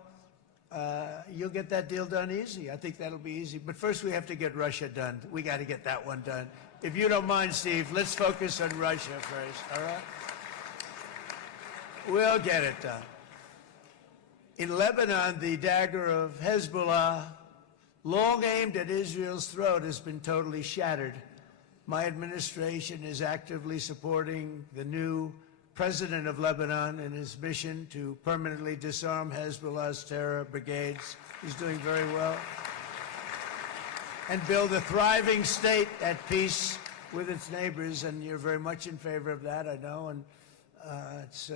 you'll get that deal done easy. I think that'll be easy. But first we have to get Russia done. We got to get that one done. If you don't mind, Steve, let's focus on Russia first, all right? We'll get it done. In Lebanon, the dagger of Hezbollah, long aimed at Israel's throat, has been totally shattered. My administration is actively supporting the new president of Lebanon in his mission to permanently disarm Hezbollah's terror brigades. He's doing very well. And build a thriving state at peace with its neighbors, and you're very much in favor of that, I know, and it's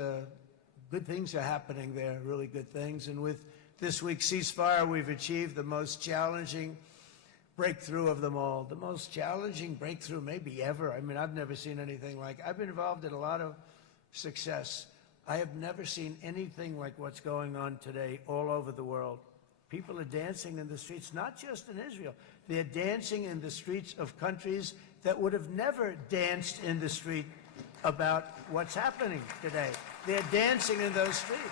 good things are happening there, really good things. And with this week's ceasefire, we've achieved the most challenging breakthrough of them all, the most challenging breakthrough maybe ever. I mean, I've never seen anything like it. I've been involved in a lot of success. I have never seen anything like what's going on today all over the world. People are dancing in the streets, not just in Israel. They're dancing in the streets of countries that would have never danced in the street about what's happening today. They're dancing in those streets.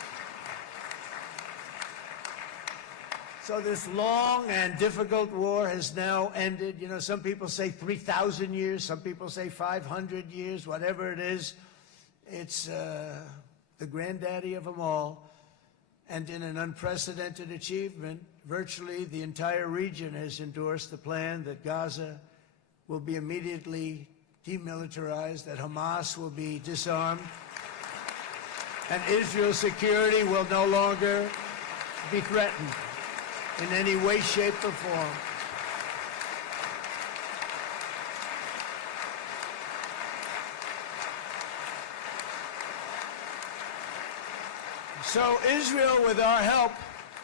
So this long and difficult war has now ended. You know, some people say 3,000 years, some people say 500 years, whatever it is. It's the granddaddy of them all. And in an unprecedented achievement, virtually the entire region has endorsed the plan that Gaza will be immediately demilitarized, that Hamas will be disarmed, and Israel's security will no longer be threatened in any way, shape, or form. So Israel, with our help,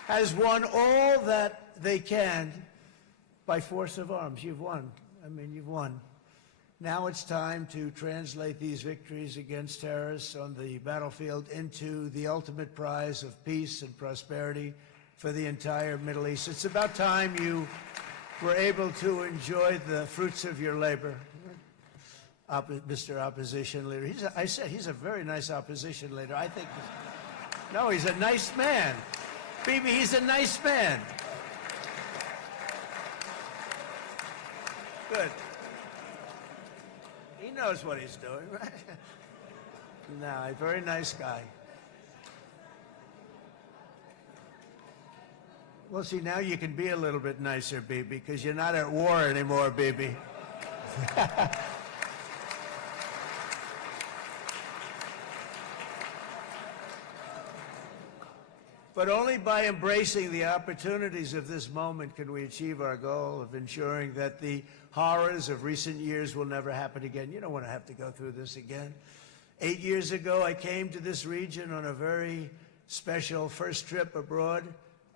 has won all that they can by force of arms. You've won. I mean, you've won. Now it's time to translate these victories against terrorists on the battlefield into the ultimate prize of peace and prosperity for the entire Middle East. It's about time you were able to enjoy the fruits of your labor. Mr. Opposition Leader. I said he's a very nice opposition leader. I think, no, he's a nice man. Bibi, he's a nice man. Good. He knows what he's doing, right? No, a very nice guy. Well, see, now you can be a little bit nicer, Bibi, because you're not at war anymore, Bibi. But only by embracing the opportunities of this moment can we achieve our goal of ensuring that the horrors of recent years will never happen again. You don't want to have to go through this again. 8 years ago, I came to this region on a very special first trip abroad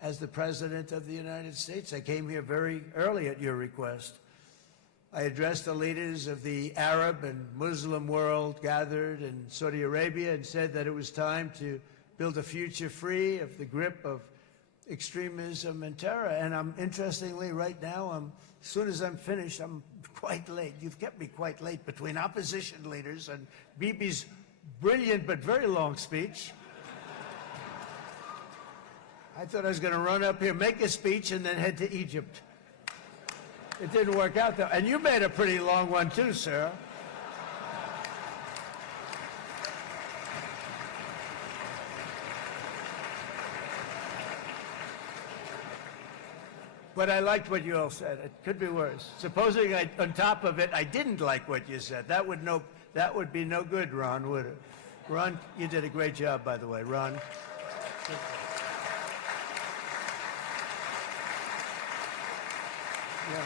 as the President of the United States. I came here very early at your request. I addressed the leaders of the Arab and Muslim world gathered in Saudi Arabia and said that it was time to build a future free of the grip of extremism and terror. And interestingly, right now, as soon as I'm finished, I'm quite late. You've kept me quite late between opposition leaders and Bibi's brilliant but very long speech. I thought I was going to run up here, make a speech, and then head to Egypt. It didn't work out, though. And you made a pretty long one, too, sir. But I liked what you all said. It could be worse. Supposing on top of it, I didn't like what you said. That would be no good, Ron, would it? Ron, you did a great job, by the way, Ron. Yeah.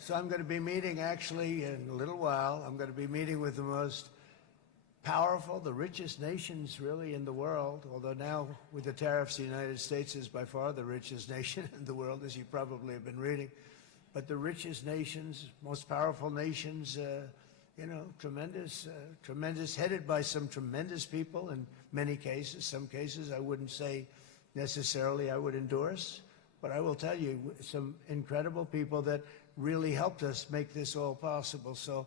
So I'm going to be meeting, actually, in a little while, I'm going to be meeting with the most powerful, the richest nations, really, in the world, although now, with the tariffs, the United States is by far the richest nation in the world, as you probably have been reading. But the richest nations, most powerful nations, you know, tremendous, headed by some tremendous people in many cases. Some cases I wouldn't say necessarily I would endorse, but I will tell you, some incredible people that really helped us make this all possible. So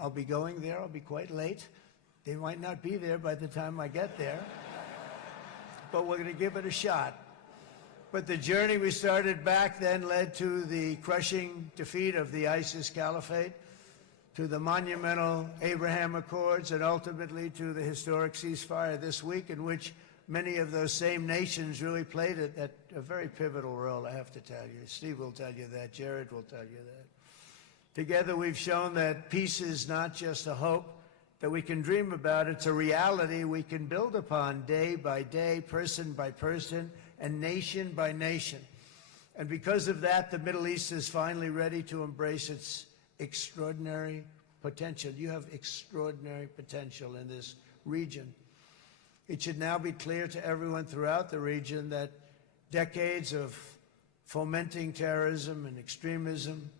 I'll be going there. I'll be quite late. They might not be there by the time I get there, but we're going to give it a shot. But the journey we started back then led to the crushing defeat of the ISIS caliphate, to the monumental Abraham Accords, and ultimately to the historic ceasefire this week, in which many of those same nations really played a very pivotal role, I have to tell you. Steve will tell you that. Jared will tell you that. Together we've shown that peace is not just a hope that we can dream about. It's a reality we can build upon day by day, person by person, and nation by nation. And because of that, the Middle East is finally ready to embrace its extraordinary potential. You have extraordinary potential in this region. It should now be clear to everyone throughout the region that decades of fomenting terrorism and extremism,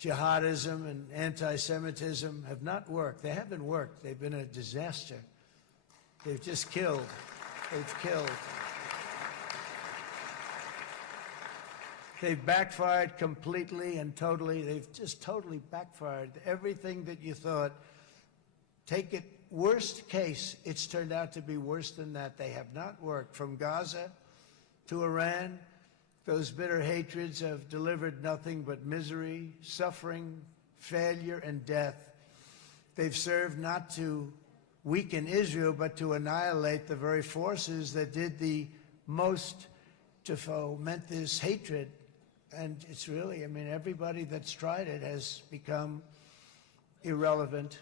jihadism and anti-Semitism have not worked. They haven't worked. They've been a disaster. They've just killed. They've killed. They've backfired completely and totally. They've just totally backfired. Everything that you thought, take it worst case, it's turned out to be worse than that. They have not worked. From Gaza to Iran, those bitter hatreds have delivered nothing but misery, suffering, failure, and death. They've served not to weaken Israel, but to annihilate the very forces that did the most to foment this hatred. And it's really, I mean, everybody that's tried it has become irrelevant.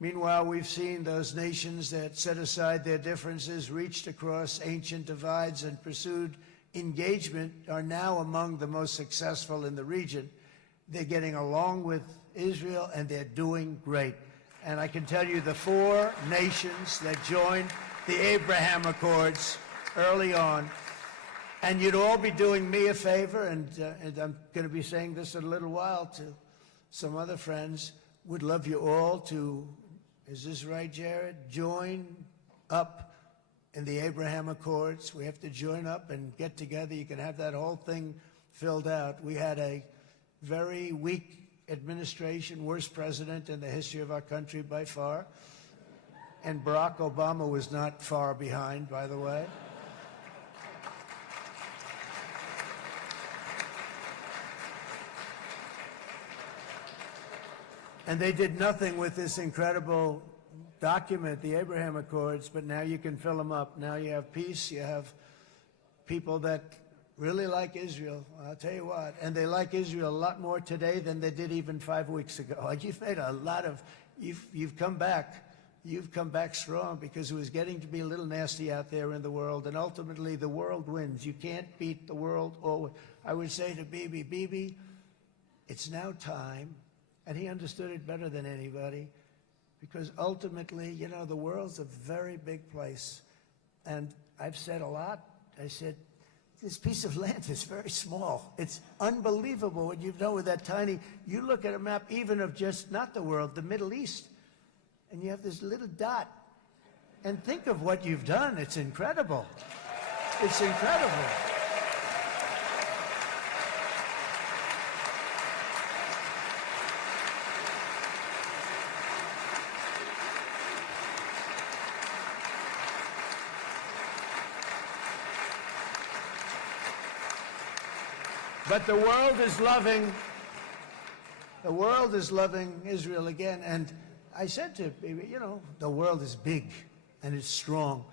Meanwhile, we've seen those nations that set aside their differences, reached across ancient divides, and pursued engagement are now among the most successful in the region. They're getting along with Israel, and they're doing great. And I can tell you the 4 nations that joined the Abraham Accords early on, and you'd all be doing me a favor, and I'm going to be saying this in a little while to some other friends, would love you all to, is this right, Jared? Join up in the Abraham Accords. We have to join up and get together. You can have that whole thing filled out. We had a very weak administration, worst president in the history of our country by far. And Barack Obama was not far behind, by the way. And they did nothing with this incredible document, the Abraham Accords, but now you can fill them up. Now you have peace, you have people that really like Israel. I'll tell you what, and they like Israel a lot more today than they did even 5 weeks ago. You've made a lot of, you've come back strong, because it was getting to be a little nasty out there in the world, and ultimately the world wins. You can't beat the world always. I would say to Bibi, it's now time, and he understood it better than anybody, because ultimately, you know, the world's a very big place. And I've said a lot. I said, this piece of land is very small. It's unbelievable what you've done with that tiny, you look at a map even of just, not the world, the Middle East, and you have this little dot. And think of what you've done. It's incredible. It's incredible. But the world is loving Israel again. And I said to Bibi, you know, the world is big and it's strong.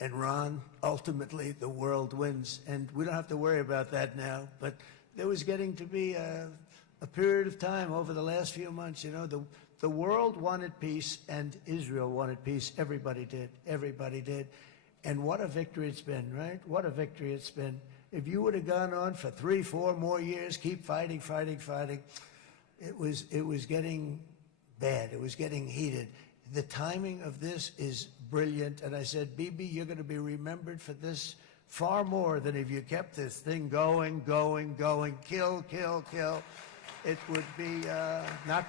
And Ron, ultimately, the world wins. And we don't have to worry about that now. But there was getting to be a period of time over the last few months, you know, the world wanted peace and Israel wanted peace. Everybody did. Everybody did. And what a victory it's been, right? What a victory it's been. If you would have gone on for 3-4 more years, keep fighting, it was getting bad. It was getting heated. The timing of this is brilliant. And I said, Bibi, you're going to be remembered for this far more than if you kept this thing going, kill. It would be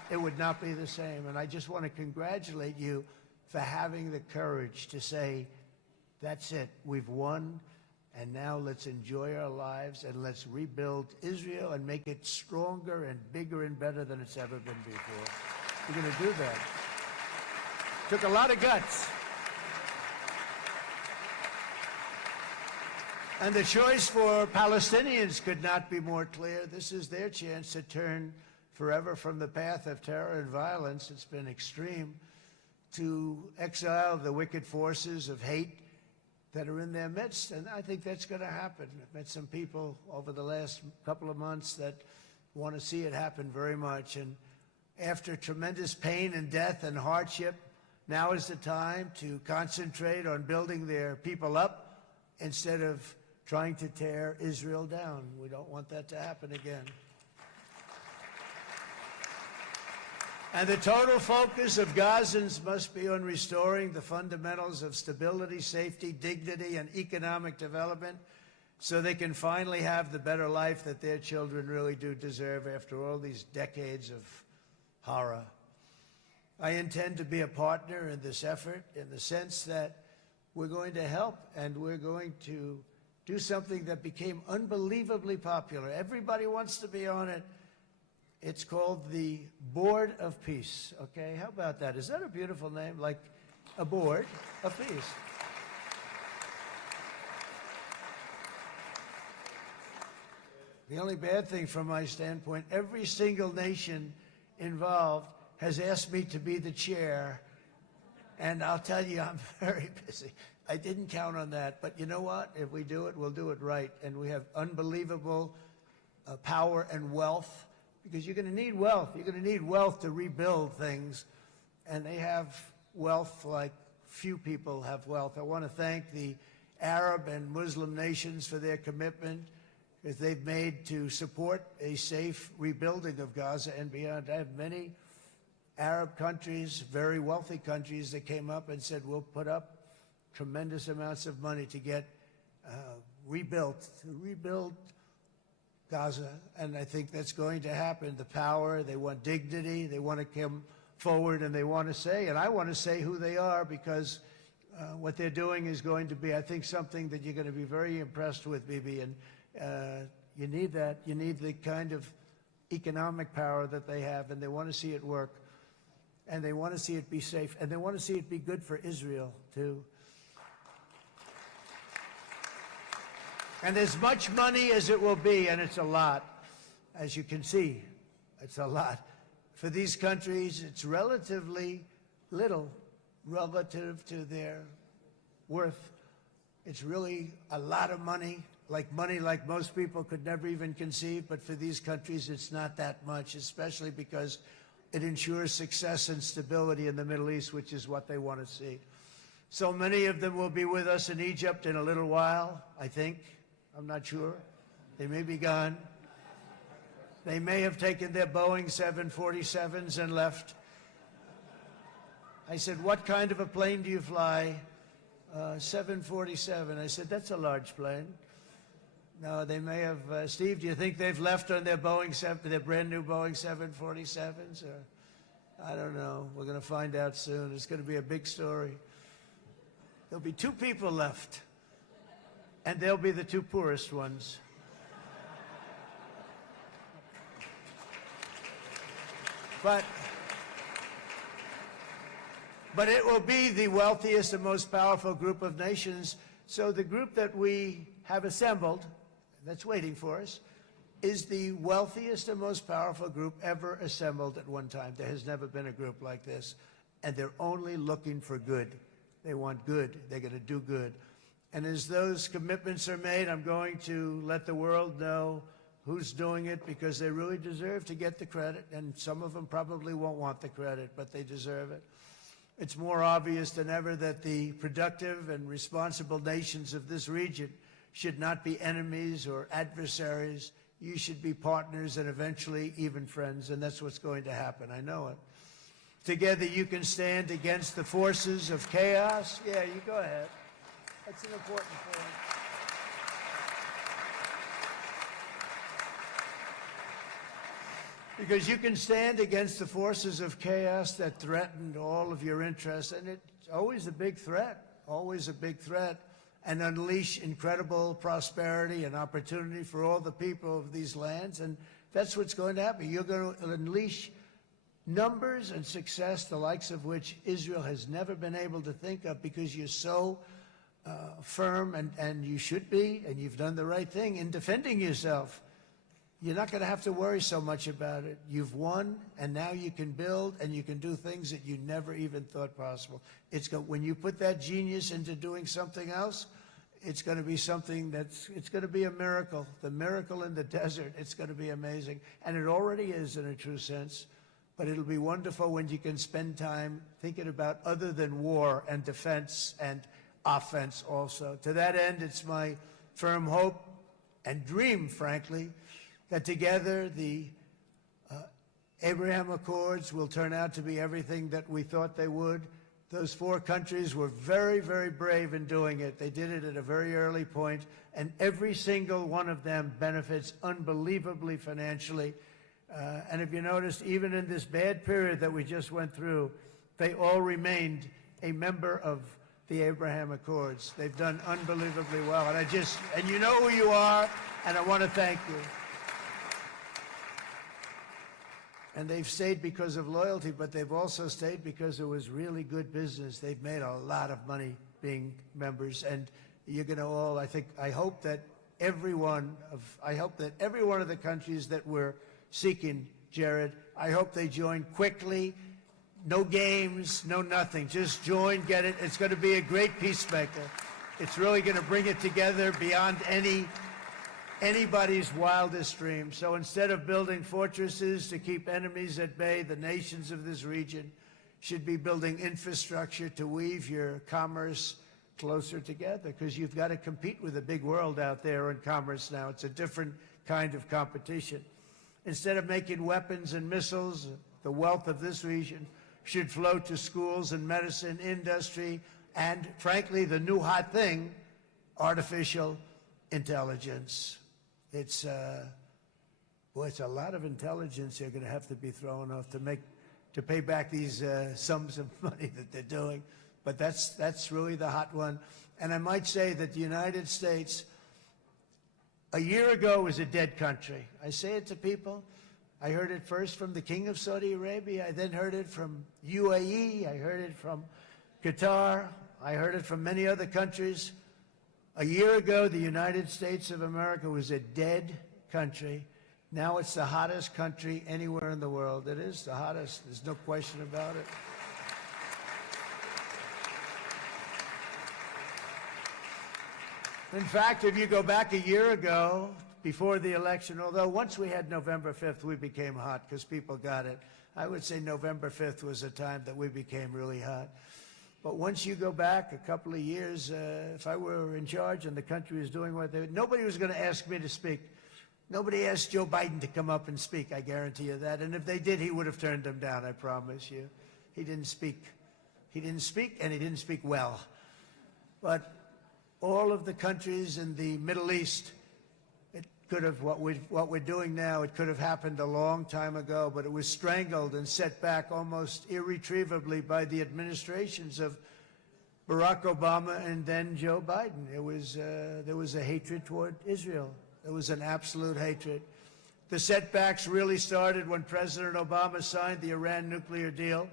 it would not be the same. And I just want to congratulate you for having the courage to say, that's it, we've won. And now let's enjoy our lives and let's rebuild Israel and make it stronger and bigger and better than it's ever been before. We're going to do that. Took a lot of guts. And the choice for Palestinians could not be more clear. This is their chance to turn forever from the path of terror and violence. It's been extreme, to exile the wicked forces of hate that are in their midst, and I think that's going to happen. I've met some people over the last couple of months that want to see it happen very much, and after tremendous pain and death and hardship, now is the time to concentrate on building their people up instead of trying to tear Israel down. We don't want that to happen again. And the total focus of Gazans must be on restoring the fundamentals of stability, safety, dignity, and economic development so they can finally have the better life that their children really do deserve after all these decades of horror. I intend to be a partner in this effort in the sense that we're going to help and we're going to do something that became unbelievably popular. Everybody wants to be on it. It's called the Board of Peace, okay? How about that? Is that a beautiful name? Like a board of peace. The only bad thing from my standpoint, every single nation involved has asked me to be the chair, and I'll tell you, I'm very busy. I didn't count on that, but you know what? If we do it, we'll do it right, and we have unbelievable power and wealth, because you're going to need wealth. You're going to need wealth to rebuild things, and they have wealth like few people have wealth. I want to thank the Arab and Muslim nations for their commitment that they've made to support a safe rebuilding of Gaza and beyond. I have many Arab countries, very wealthy countries, that came up and said, we'll put up tremendous amounts of money to get rebuild Gaza, and I think that's going to happen. The power, they want dignity, they want to come forward, and they want to say, and I want to say who they are, because what they're doing is going to be, I think, something that you're going to be very impressed with, Bibi, and you need that. You need the kind of economic power that they have, and they want to see it work, and they want to see it be safe, and they want to see it be good for Israel, too. And as much money as it will be, and it's a lot, as you can see, it's a lot. For these countries, it's relatively little relative to their worth. It's really a lot of money like most people could never even conceive, but for these countries, it's not that much, especially because it ensures success and stability in the Middle East, which is what they want to see. So many of them will be with us in Egypt in a little while, I think. I'm not sure. They may be gone. They may have taken their Boeing 747s and left. I said, what kind of a plane do you fly? 747. I said, that's a large plane. No, they may have. Steve, do you think they've left on their their brand new Boeing 747s? Or, I don't know. We're going to find out soon. It's going to be a big story. There'll be 2 people left. And they'll be the 2 poorest ones. But it will be the wealthiest and most powerful group of nations. So the group that we have assembled, that's waiting for us, is the wealthiest and most powerful group ever assembled at one time. There has never been a group like this. And they're only looking for good. They want good. They're going to do good. And as those commitments are made, I'm going to let the world know who's doing it, because they really deserve to get the credit. And some of them probably won't want the credit, but they deserve it. It's more obvious than ever that the productive and responsible nations of this region should not be enemies or adversaries. You should be partners and eventually even friends, and that's what's going to happen. I know it. Together you can stand against the forces of chaos. Yeah, you go ahead. That's an important point. Because you can stand against the forces of chaos that threaten all of your interests, and it's always a big threat, and unleash incredible prosperity and opportunity for all the people of these lands, and that's what's going to happen. You're going to unleash numbers and success, the likes of which Israel has never been able to think of, because you're so firm, and you should be, and you've done the right thing in defending yourself. You're not going to have to worry so much about it. You've won, and now you can build, and you can do things that you never even thought possible. When you put that genius into doing something else, it's going to be something it's going to be a miracle. The miracle in the desert, it's going to be amazing. And it already is in a true sense. But it'll be wonderful when you can spend time thinking about other than war and defense and offense also. To that end, it's my firm hope and dream, frankly, that together the Abraham Accords will turn out to be everything that we thought they would. Those 4 countries were very, very brave in doing it. They did it at a very early point, and every single one of them benefits unbelievably financially. And if you noticed, even in this bad period that we just went through, they all remained a member of the Abraham Accords. They've done unbelievably well. And you know who you are, and I want to thank you. And they've stayed because of loyalty, but they've also stayed because it was really good business. They've made a lot of money being members, and you're going to all, I hope that every one of the countries that we're seeking, Jared, I hope they join quickly. No games, no nothing. Just join, get it. It's going to be a great peacemaker. It's really going to bring it together beyond anybody's wildest dream. So instead of building fortresses to keep enemies at bay, the nations of this region should be building infrastructure to weave your commerce closer together, because you've got to compete with the big world out there in commerce now. It's a different kind of competition. Instead of making weapons and missiles, the wealth of this region should flow to schools and medicine, industry, and frankly, the new hot thing, artificial intelligence. It's a lot of intelligence they're going to have to be thrown off to pay back these sums of money that they're doing. But that's really the hot one. And I might say that the United States, a year ago, was a dead country. I say it to people. I heard it first from the King of Saudi Arabia. I then heard it from UAE. I heard it from Qatar. I heard it from many other countries. A year ago, the United States of America was a dead country. Now it's the hottest country anywhere in the world. It is the hottest. There's no question about it. In fact, if you go back a year ago, before the election, although once we had November 5th, we became hot because people got it. I would say November 5th was a time that we became really hot. But once you go back a couple of years, if I were in charge and the country was doing what they, nobody was going to ask me to speak. Nobody asked Joe Biden to come up and speak, I guarantee you that. And if they did, he would have turned them down, I promise you. He didn't speak. He didn't speak, and he didn't speak well. But all of the countries in the Middle East, it could have, what we're doing now, it could have happened a long time ago, but it was strangled and set back almost irretrievably by the administrations of Barack Obama and then Joe Biden. It was, there was a hatred toward Israel. There was an absolute hatred. The setbacks really started when President Obama signed the Iran nuclear deal.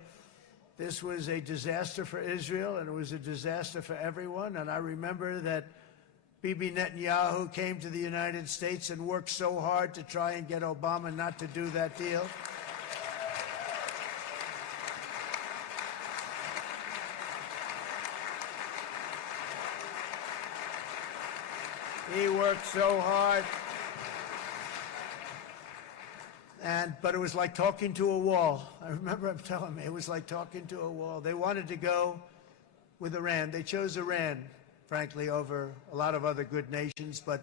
This was a disaster for Israel, and it was a disaster for everyone. And I remember that Bibi Netanyahu came to the United States and worked so hard to try and get Obama not to do that deal. He worked so hard. But it was like talking to a wall. I remember him telling me it was like talking to a wall. They wanted to go with Iran. They chose Iran, frankly, over a lot of other good nations, but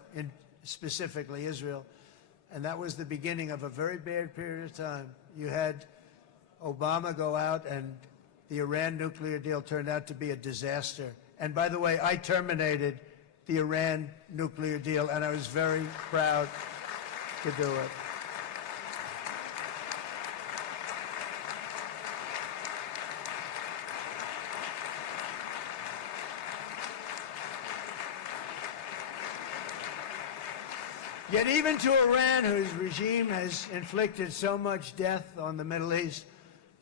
specifically Israel. And that was the beginning of a very bad period of time. You had Obama go out, and the Iran nuclear deal turned out to be a disaster. And by the way, I terminated the Iran nuclear deal, and I was very proud to do it. Yet even to Iran, whose regime has inflicted so much death on the Middle East,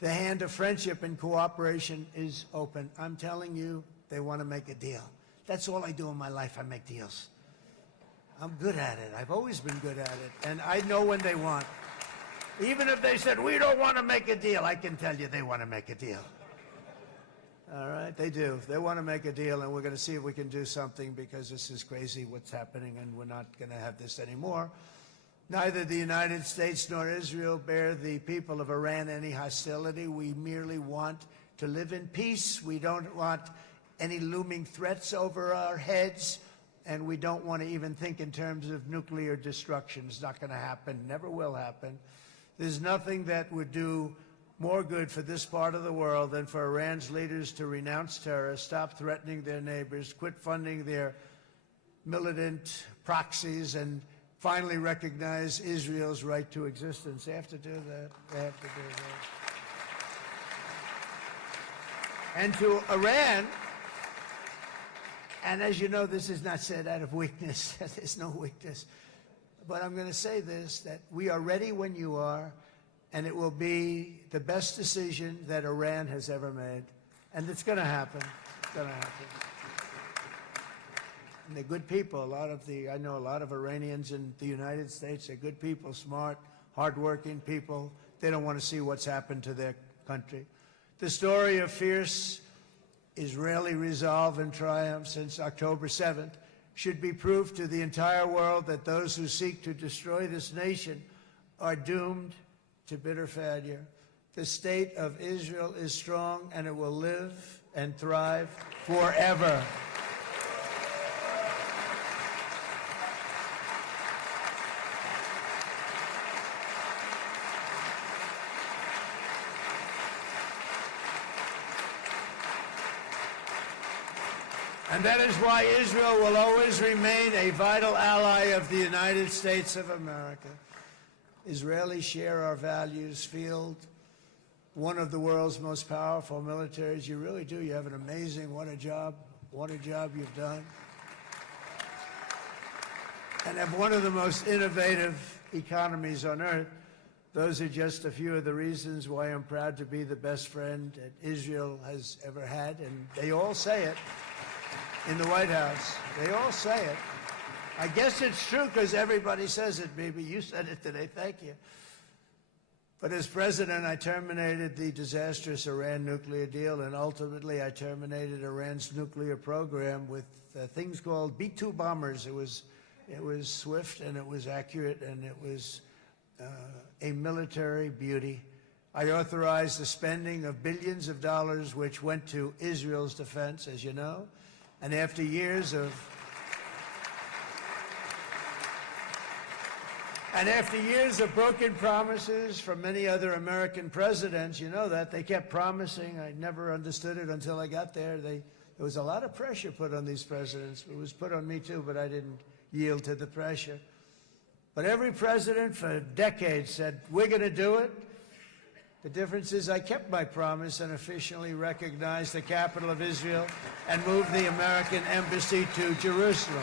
the hand of friendship and cooperation is open. I'm telling you, they want to make a deal. That's all I do in my life. I make deals. I'm good at it. I've always been good at it. And I know when they want. Even if they said, we don't want to make a deal, I can tell you they want to make a deal. All right, they do. They want to make a deal, and we're going to see if we can do something, because this is crazy what's happening, and we're not going to have this anymore. Neither the United States nor Israel bear the people of Iran any hostility. We merely want to live in peace. We don't want any looming threats over our heads, and we don't want to even think in terms of nuclear destruction. It's not going to happen, never will happen. There's nothing that would do more good for this part of the world than for Iran's leaders to renounce terror, stop threatening their neighbors, quit funding their militant proxies, and finally recognize Israel's right to existence. They have to do that. They have to do that. And to Iran, and as you know, this is not said out of weakness. There's no weakness. But I'm going to say this, that we are ready when you are, and it will be the best decision that Iran has ever made. And it's going to happen. It's going to happen. And they're good people. I know a lot of Iranians in the United States. They're good people, smart, hardworking people. They don't want to see what's happened to their country. The story of fierce Israeli resolve and triumph since October 7th should be proof to the entire world that those who seek to destroy this nation are doomed to bitter failure. The state of Israel is strong, and it will live and thrive forever. And that is why Israel will always remain a vital ally of the United States of America. Israelis share our values, field one of the world's most powerful militaries. You really do. You have an amazing, what a job you've done. And have one of the most innovative economies on earth. Those are just a few of the reasons why I'm proud to be the best friend that Israel has ever had. And they all say it in the White House. They all say it. I guess it's true because everybody says it, baby. You said it today. Thank you. But as president, I terminated the disastrous Iran nuclear deal, and ultimately I terminated Iran's nuclear program with things called B-2 bombers. It was swift, and it was accurate, and it was a military beauty. I authorized the spending of billions of dollars, which went to Israel's defense, as you know. And after years of broken promises from many other American presidents, you know that, they kept promising. I never understood it until I got there. There was a lot of pressure put on these presidents. It was put on me too, but I didn't yield to the pressure. But every president for decades said, we're going to do it. The difference is I kept my promise and officially recognized the capital of Israel and moved the American embassy to Jerusalem.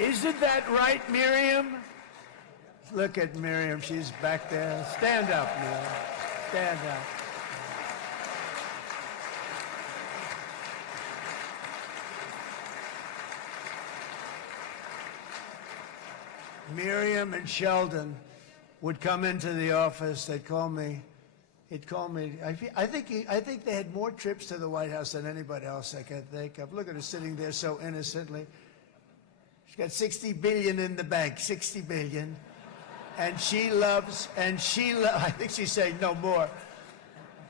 Isn't that right, Miriam? Look at Miriam. She's back there. Stand up, Miriam. Stand up. Miriam and Sheldon would come into the office. They'd call me. He'd call me. I think they had more trips to the White House than anybody else I can think of. Look at her sitting there so innocently. She's got $60 billion in the bank. $60 billion. And I think she's saying no more.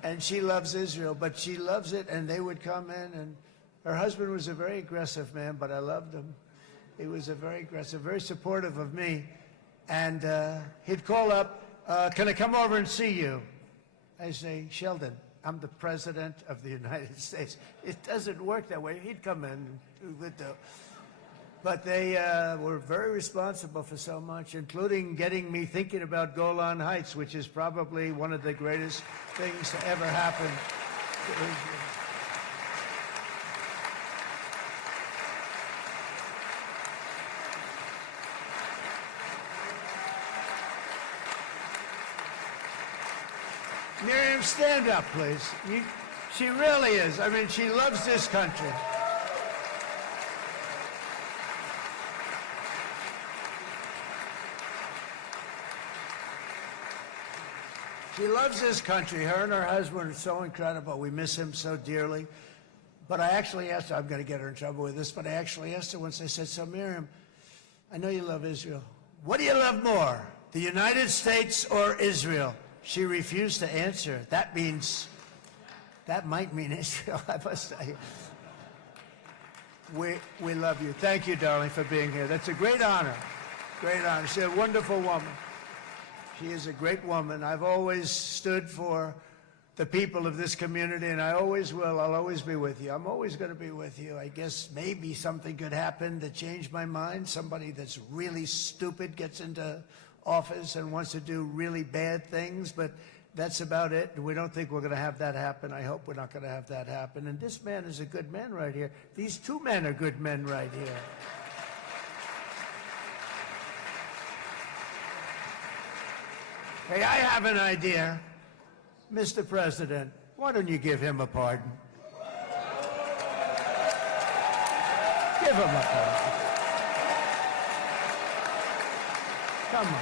And she loves Israel, but she loves it, and they would come in, and her husband was a very aggressive man, but I loved him. He was a very aggressive, very supportive of me. And he'd call up, can I come over and see you? I say, Sheldon, I'm the president of the United States. It doesn't work that way. He'd come in. But they were very responsible for so much, including getting me thinking about Golan Heights, which is probably one of the greatest things to ever happen to Israel. Miriam, stand up, please. She really is. I mean, she loves this country. She loves this country. Her and her husband are so incredible. We miss him so dearly. But I actually asked her, I'm going to get her in trouble with this, but I actually asked her once, I said, so Miriam, I know you love Israel. What do you love more, the United States or Israel? She refused to answer. That might mean Israel. I must say. We love you. Thank you, darling, for being here. That's a great honor. Great honor. She's a wonderful woman. She is a great woman. I've always stood for the people of this community, and I always will. I'll always be with you. I'm always going to be with you. I guess maybe something could happen to change my mind. Somebody that's really stupid gets into office and wants to do really bad things, but that's about it. We don't think we're going to have that happen. I hope we're not going to have that happen. And this man is a good man right here. These two men are good men right here. Hey, I have an idea. Mr. President, why don't you give him a pardon? Give him a pardon. Come on.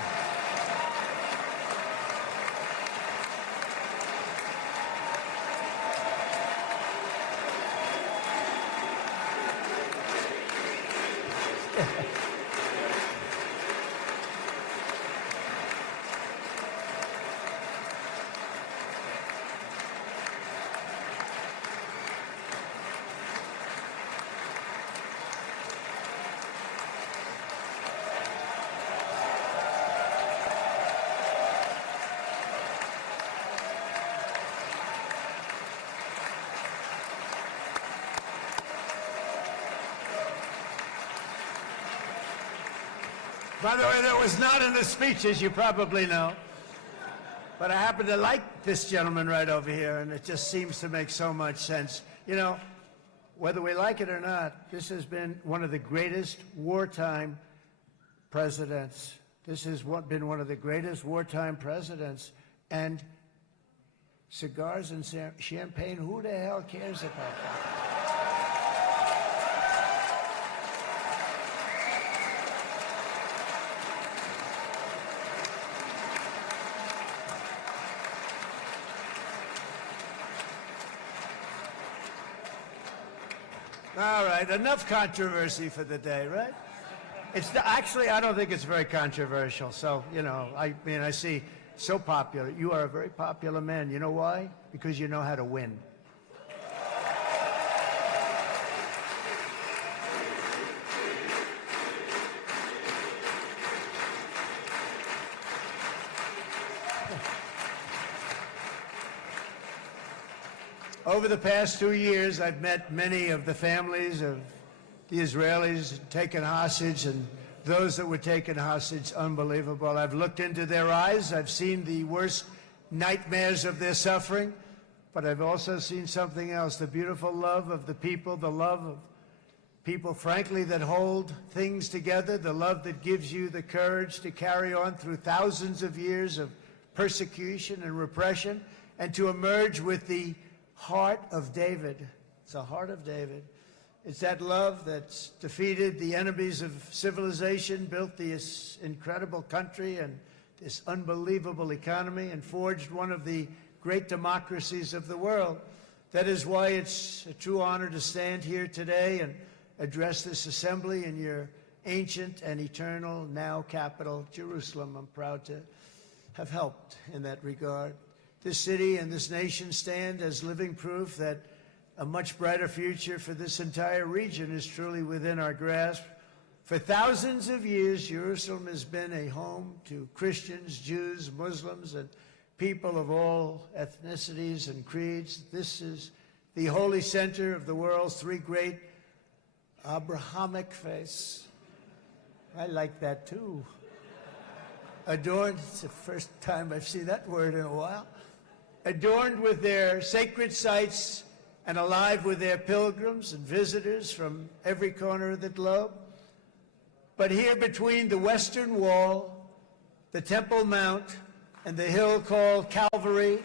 By the way, that was not in the speech, as you probably know. But I happen to like this gentleman right over here, and it just seems to make so much sense. You know, whether we like it or not, this has been one of the greatest wartime presidents. This has been one of the greatest wartime presidents. And cigars and champagne, who the hell cares about that? All right, enough controversy for the day, right? Actually, I don't think it's very controversial. So, you know, I mean, I see so popular. You are a very popular man. You know why? Because you know how to win. Over the past 2 years, I've met many of the families of the Israelis taken hostage and those that were taken hostage. Unbelievable. I've looked into their eyes. I've seen the worst nightmares of their suffering, but I've also seen something else, the beautiful love of the people, the love of people, frankly, that hold things together, the love that gives you the courage to carry on through thousands of years of persecution and repression, and to emerge with the heart of David. It's the heart of David. It's that love that's defeated the enemies of civilization, built this incredible country and this unbelievable economy, and forged one of the great democracies of the world. That is why it's a true honor to stand here today and address this assembly in your ancient and eternal now capital, Jerusalem. I'm proud to have helped in that regard. This city and this nation stand as living proof that a much brighter future for this entire region is truly within our grasp. For thousands of years, Jerusalem has been a home to Christians, Jews, Muslims, and people of all ethnicities and creeds. This is the holy center of the world's three great Abrahamic faiths. I like that too. Adorned, it's the first time I've seen that word in a while. Adorned with their sacred sites and alive with their pilgrims and visitors from every corner of the globe. But here between the Western Wall, the Temple Mount, and the hill called Calvary,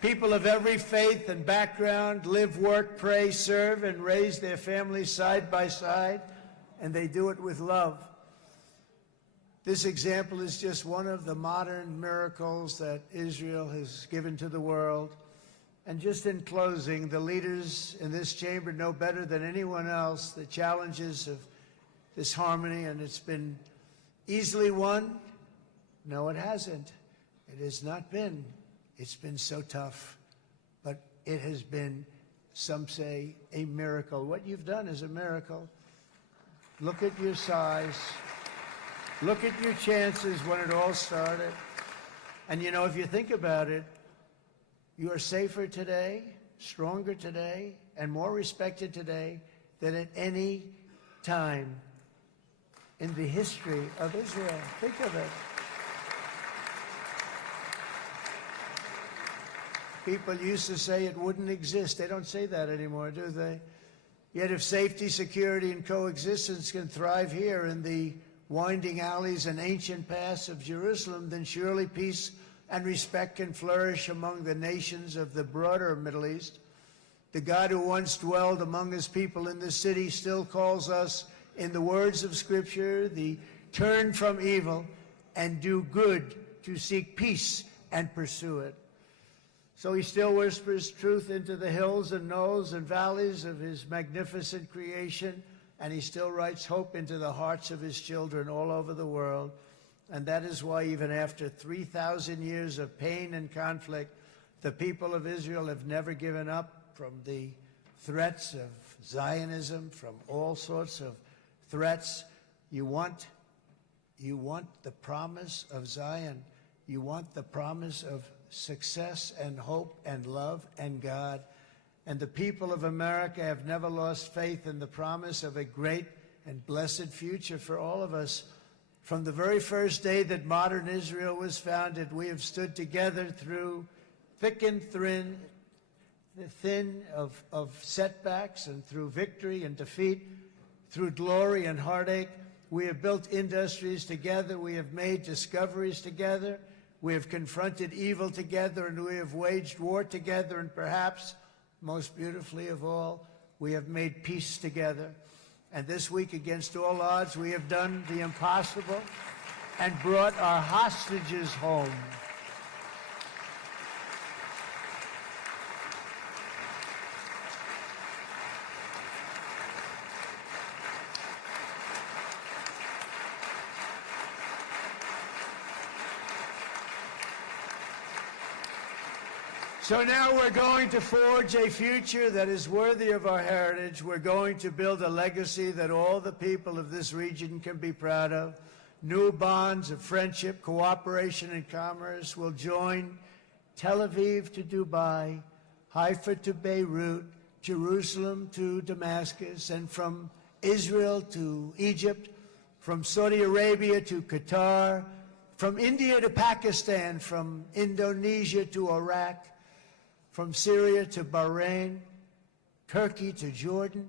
people of every faith and background live, work, pray, serve, and raise their families side by side, and they do it with love. This example is just one of the modern miracles that Israel has given to the world. And just in closing, the leaders in this chamber know better than anyone else the challenges of this harmony, and it's been easily won. No, it hasn't. It has not been. It's been so tough, but it has been, some say, a miracle. What you've done is a miracle. Look at your size. Look at your chances when it all started. And you know, if you think about it, you are safer today, stronger today, and more respected today than at any time in the history of Israel. Think of it. People used to say it wouldn't exist. They don't say that anymore, do they? Yet if safety, security, and coexistence can thrive here in the winding alleys and ancient paths of Jerusalem, then surely peace and respect can flourish among the nations of the broader Middle East. The God who once dwelled among his people in this city still calls us, in the words of Scripture, the turn from evil and do good, to seek peace and pursue it. So he still whispers truth into the hills and knolls and valleys of his magnificent creation, and he still writes hope into the hearts of his children all over the world. And that is why even after 3,000 years of pain and conflict, the people of Israel have never given up from the threats of Zionism, from all sorts of threats. You want the promise of Zion. You want the promise of success and hope and love and God. And the people of America have never lost faith in the promise of a great and blessed future for all of us. From the very first day that modern Israel was founded, we have stood together through thick and thin of setbacks, and through victory and defeat, through glory and heartache. We have built industries together. We have made discoveries together. We have confronted evil together, and we have waged war together, and perhaps most beautifully of all, we have made peace together. And this week, against all odds, we have done the impossible and brought our hostages home. So now we're going to forge a future that is worthy of our heritage. We're going to build a legacy that all the people of this region can be proud of. New bonds of friendship, cooperation, and commerce will join Tel Aviv to Dubai, Haifa to Beirut, Jerusalem to Damascus, and from Israel to Egypt, from Saudi Arabia to Qatar, from India to Pakistan, from Indonesia to Iraq, from Syria to Bahrain, Turkey to Jordan,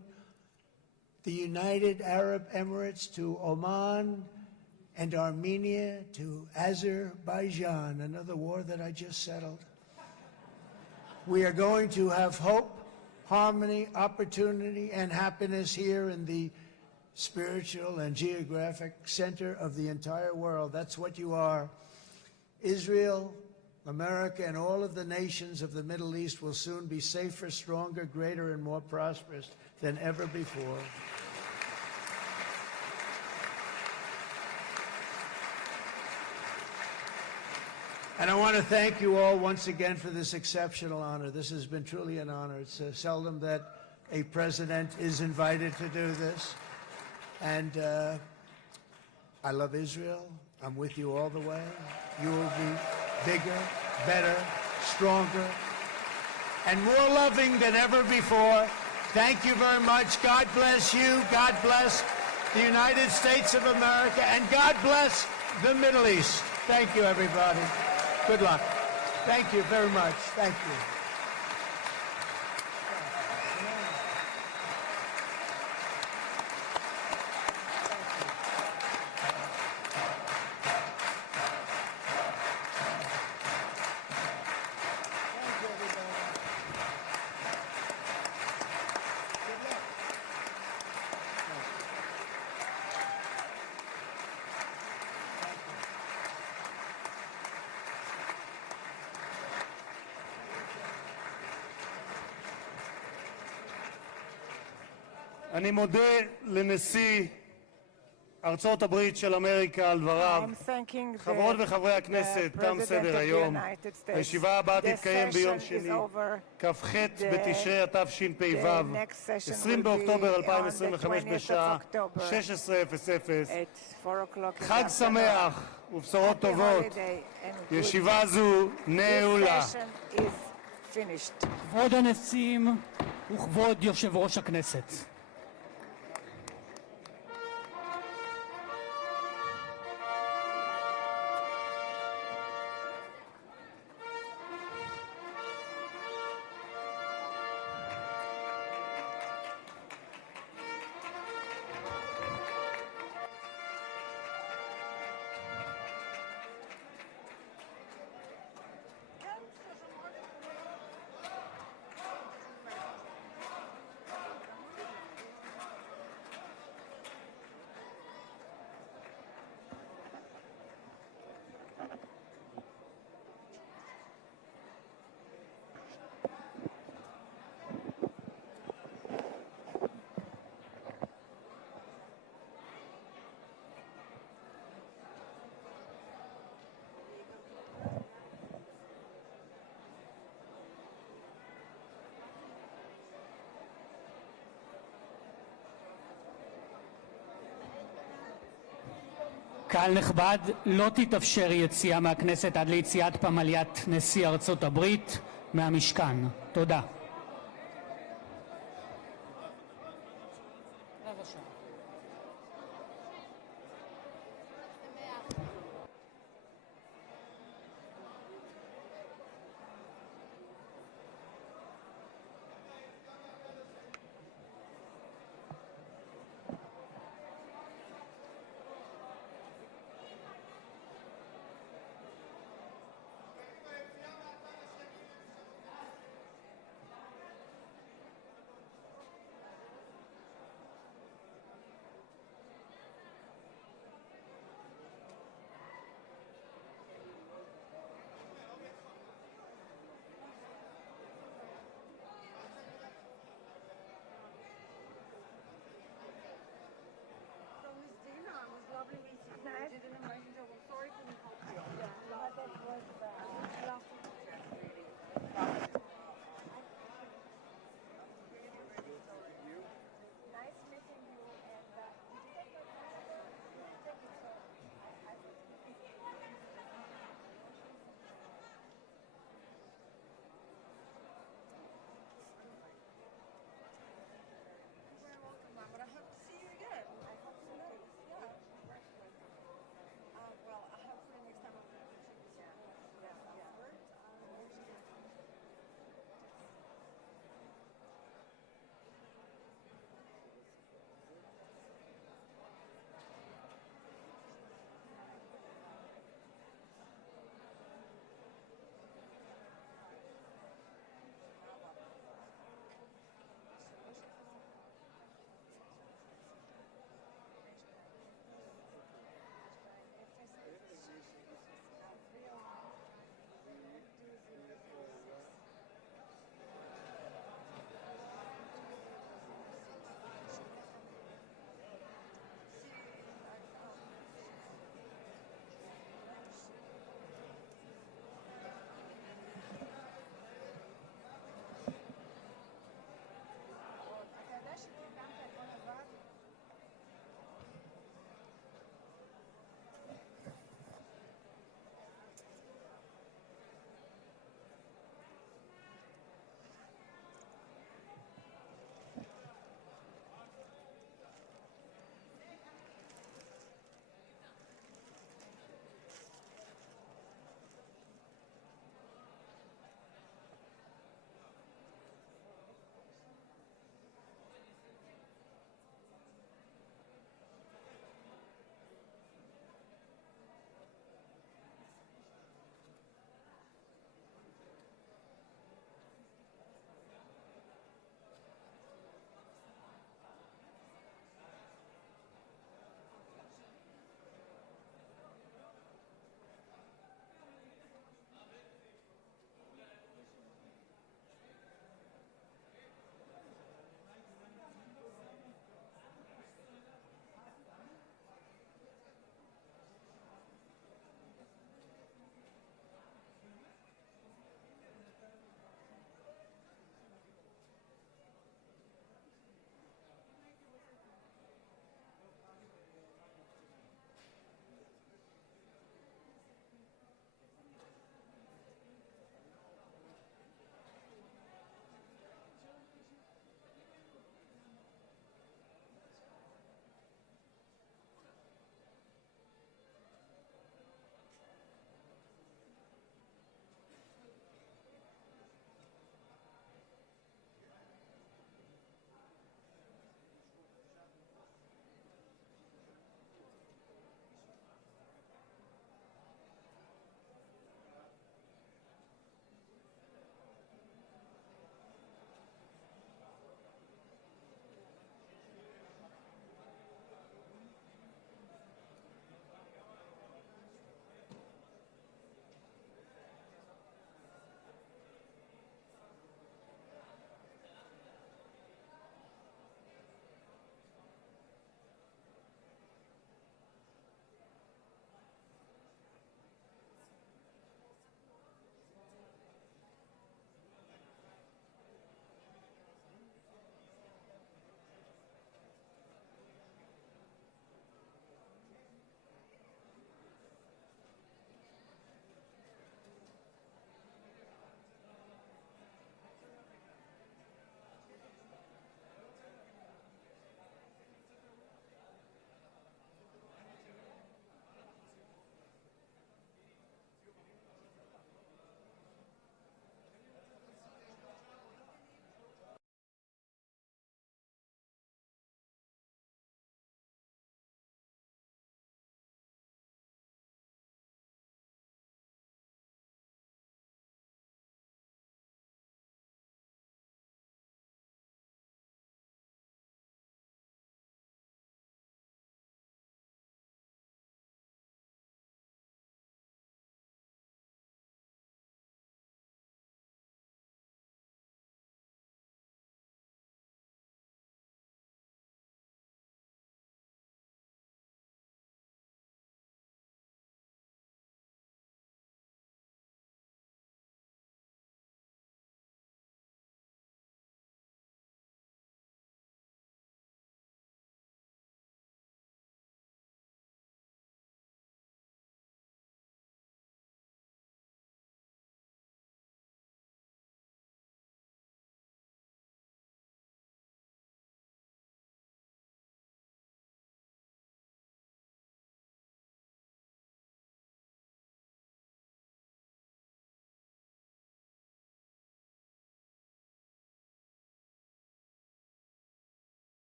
the United Arab Emirates to Oman, and Armenia to Azerbaijan, another war that I just settled. We are going to have hope, harmony, opportunity, and happiness here in the spiritual and geographic center of the entire world. That's what you are. Israel, America, and all of the nations of the Middle East will soon be safer, stronger, greater, and more prosperous than ever before. And I want to thank you all once again for this exceptional honor. This has been truly an honor. It's seldom that a president is invited to do this. And I love Israel. I'm with you all the way. You will be bigger, better, stronger, and more loving than ever before. Thank you very much. God bless you. God bless the United States of America. And God bless the Middle East. Thank you, everybody. Good luck. Thank you very much. Thank you. אני מודה לנשיא ארצות הברית של אמריקה על דבריו. I'm thanking חברות וחברי הכנסת, תם סדר היום. הישיבה הבאה תתקיים ביום שני, כ"ח בתשרי התשפ"ו, 20 באוקטובר 2025 בשעה 16:00. חג שמח ובשורות טובות. ישיבה זו נעולה. כבוד הנשיאים וכבוד יושב ראש הכנסת. קהל נכבד, לא תתאפשר יציאה מהכנסת עד ליציאת פמליית נשיא ארצות הברית מהמשכן. תודה.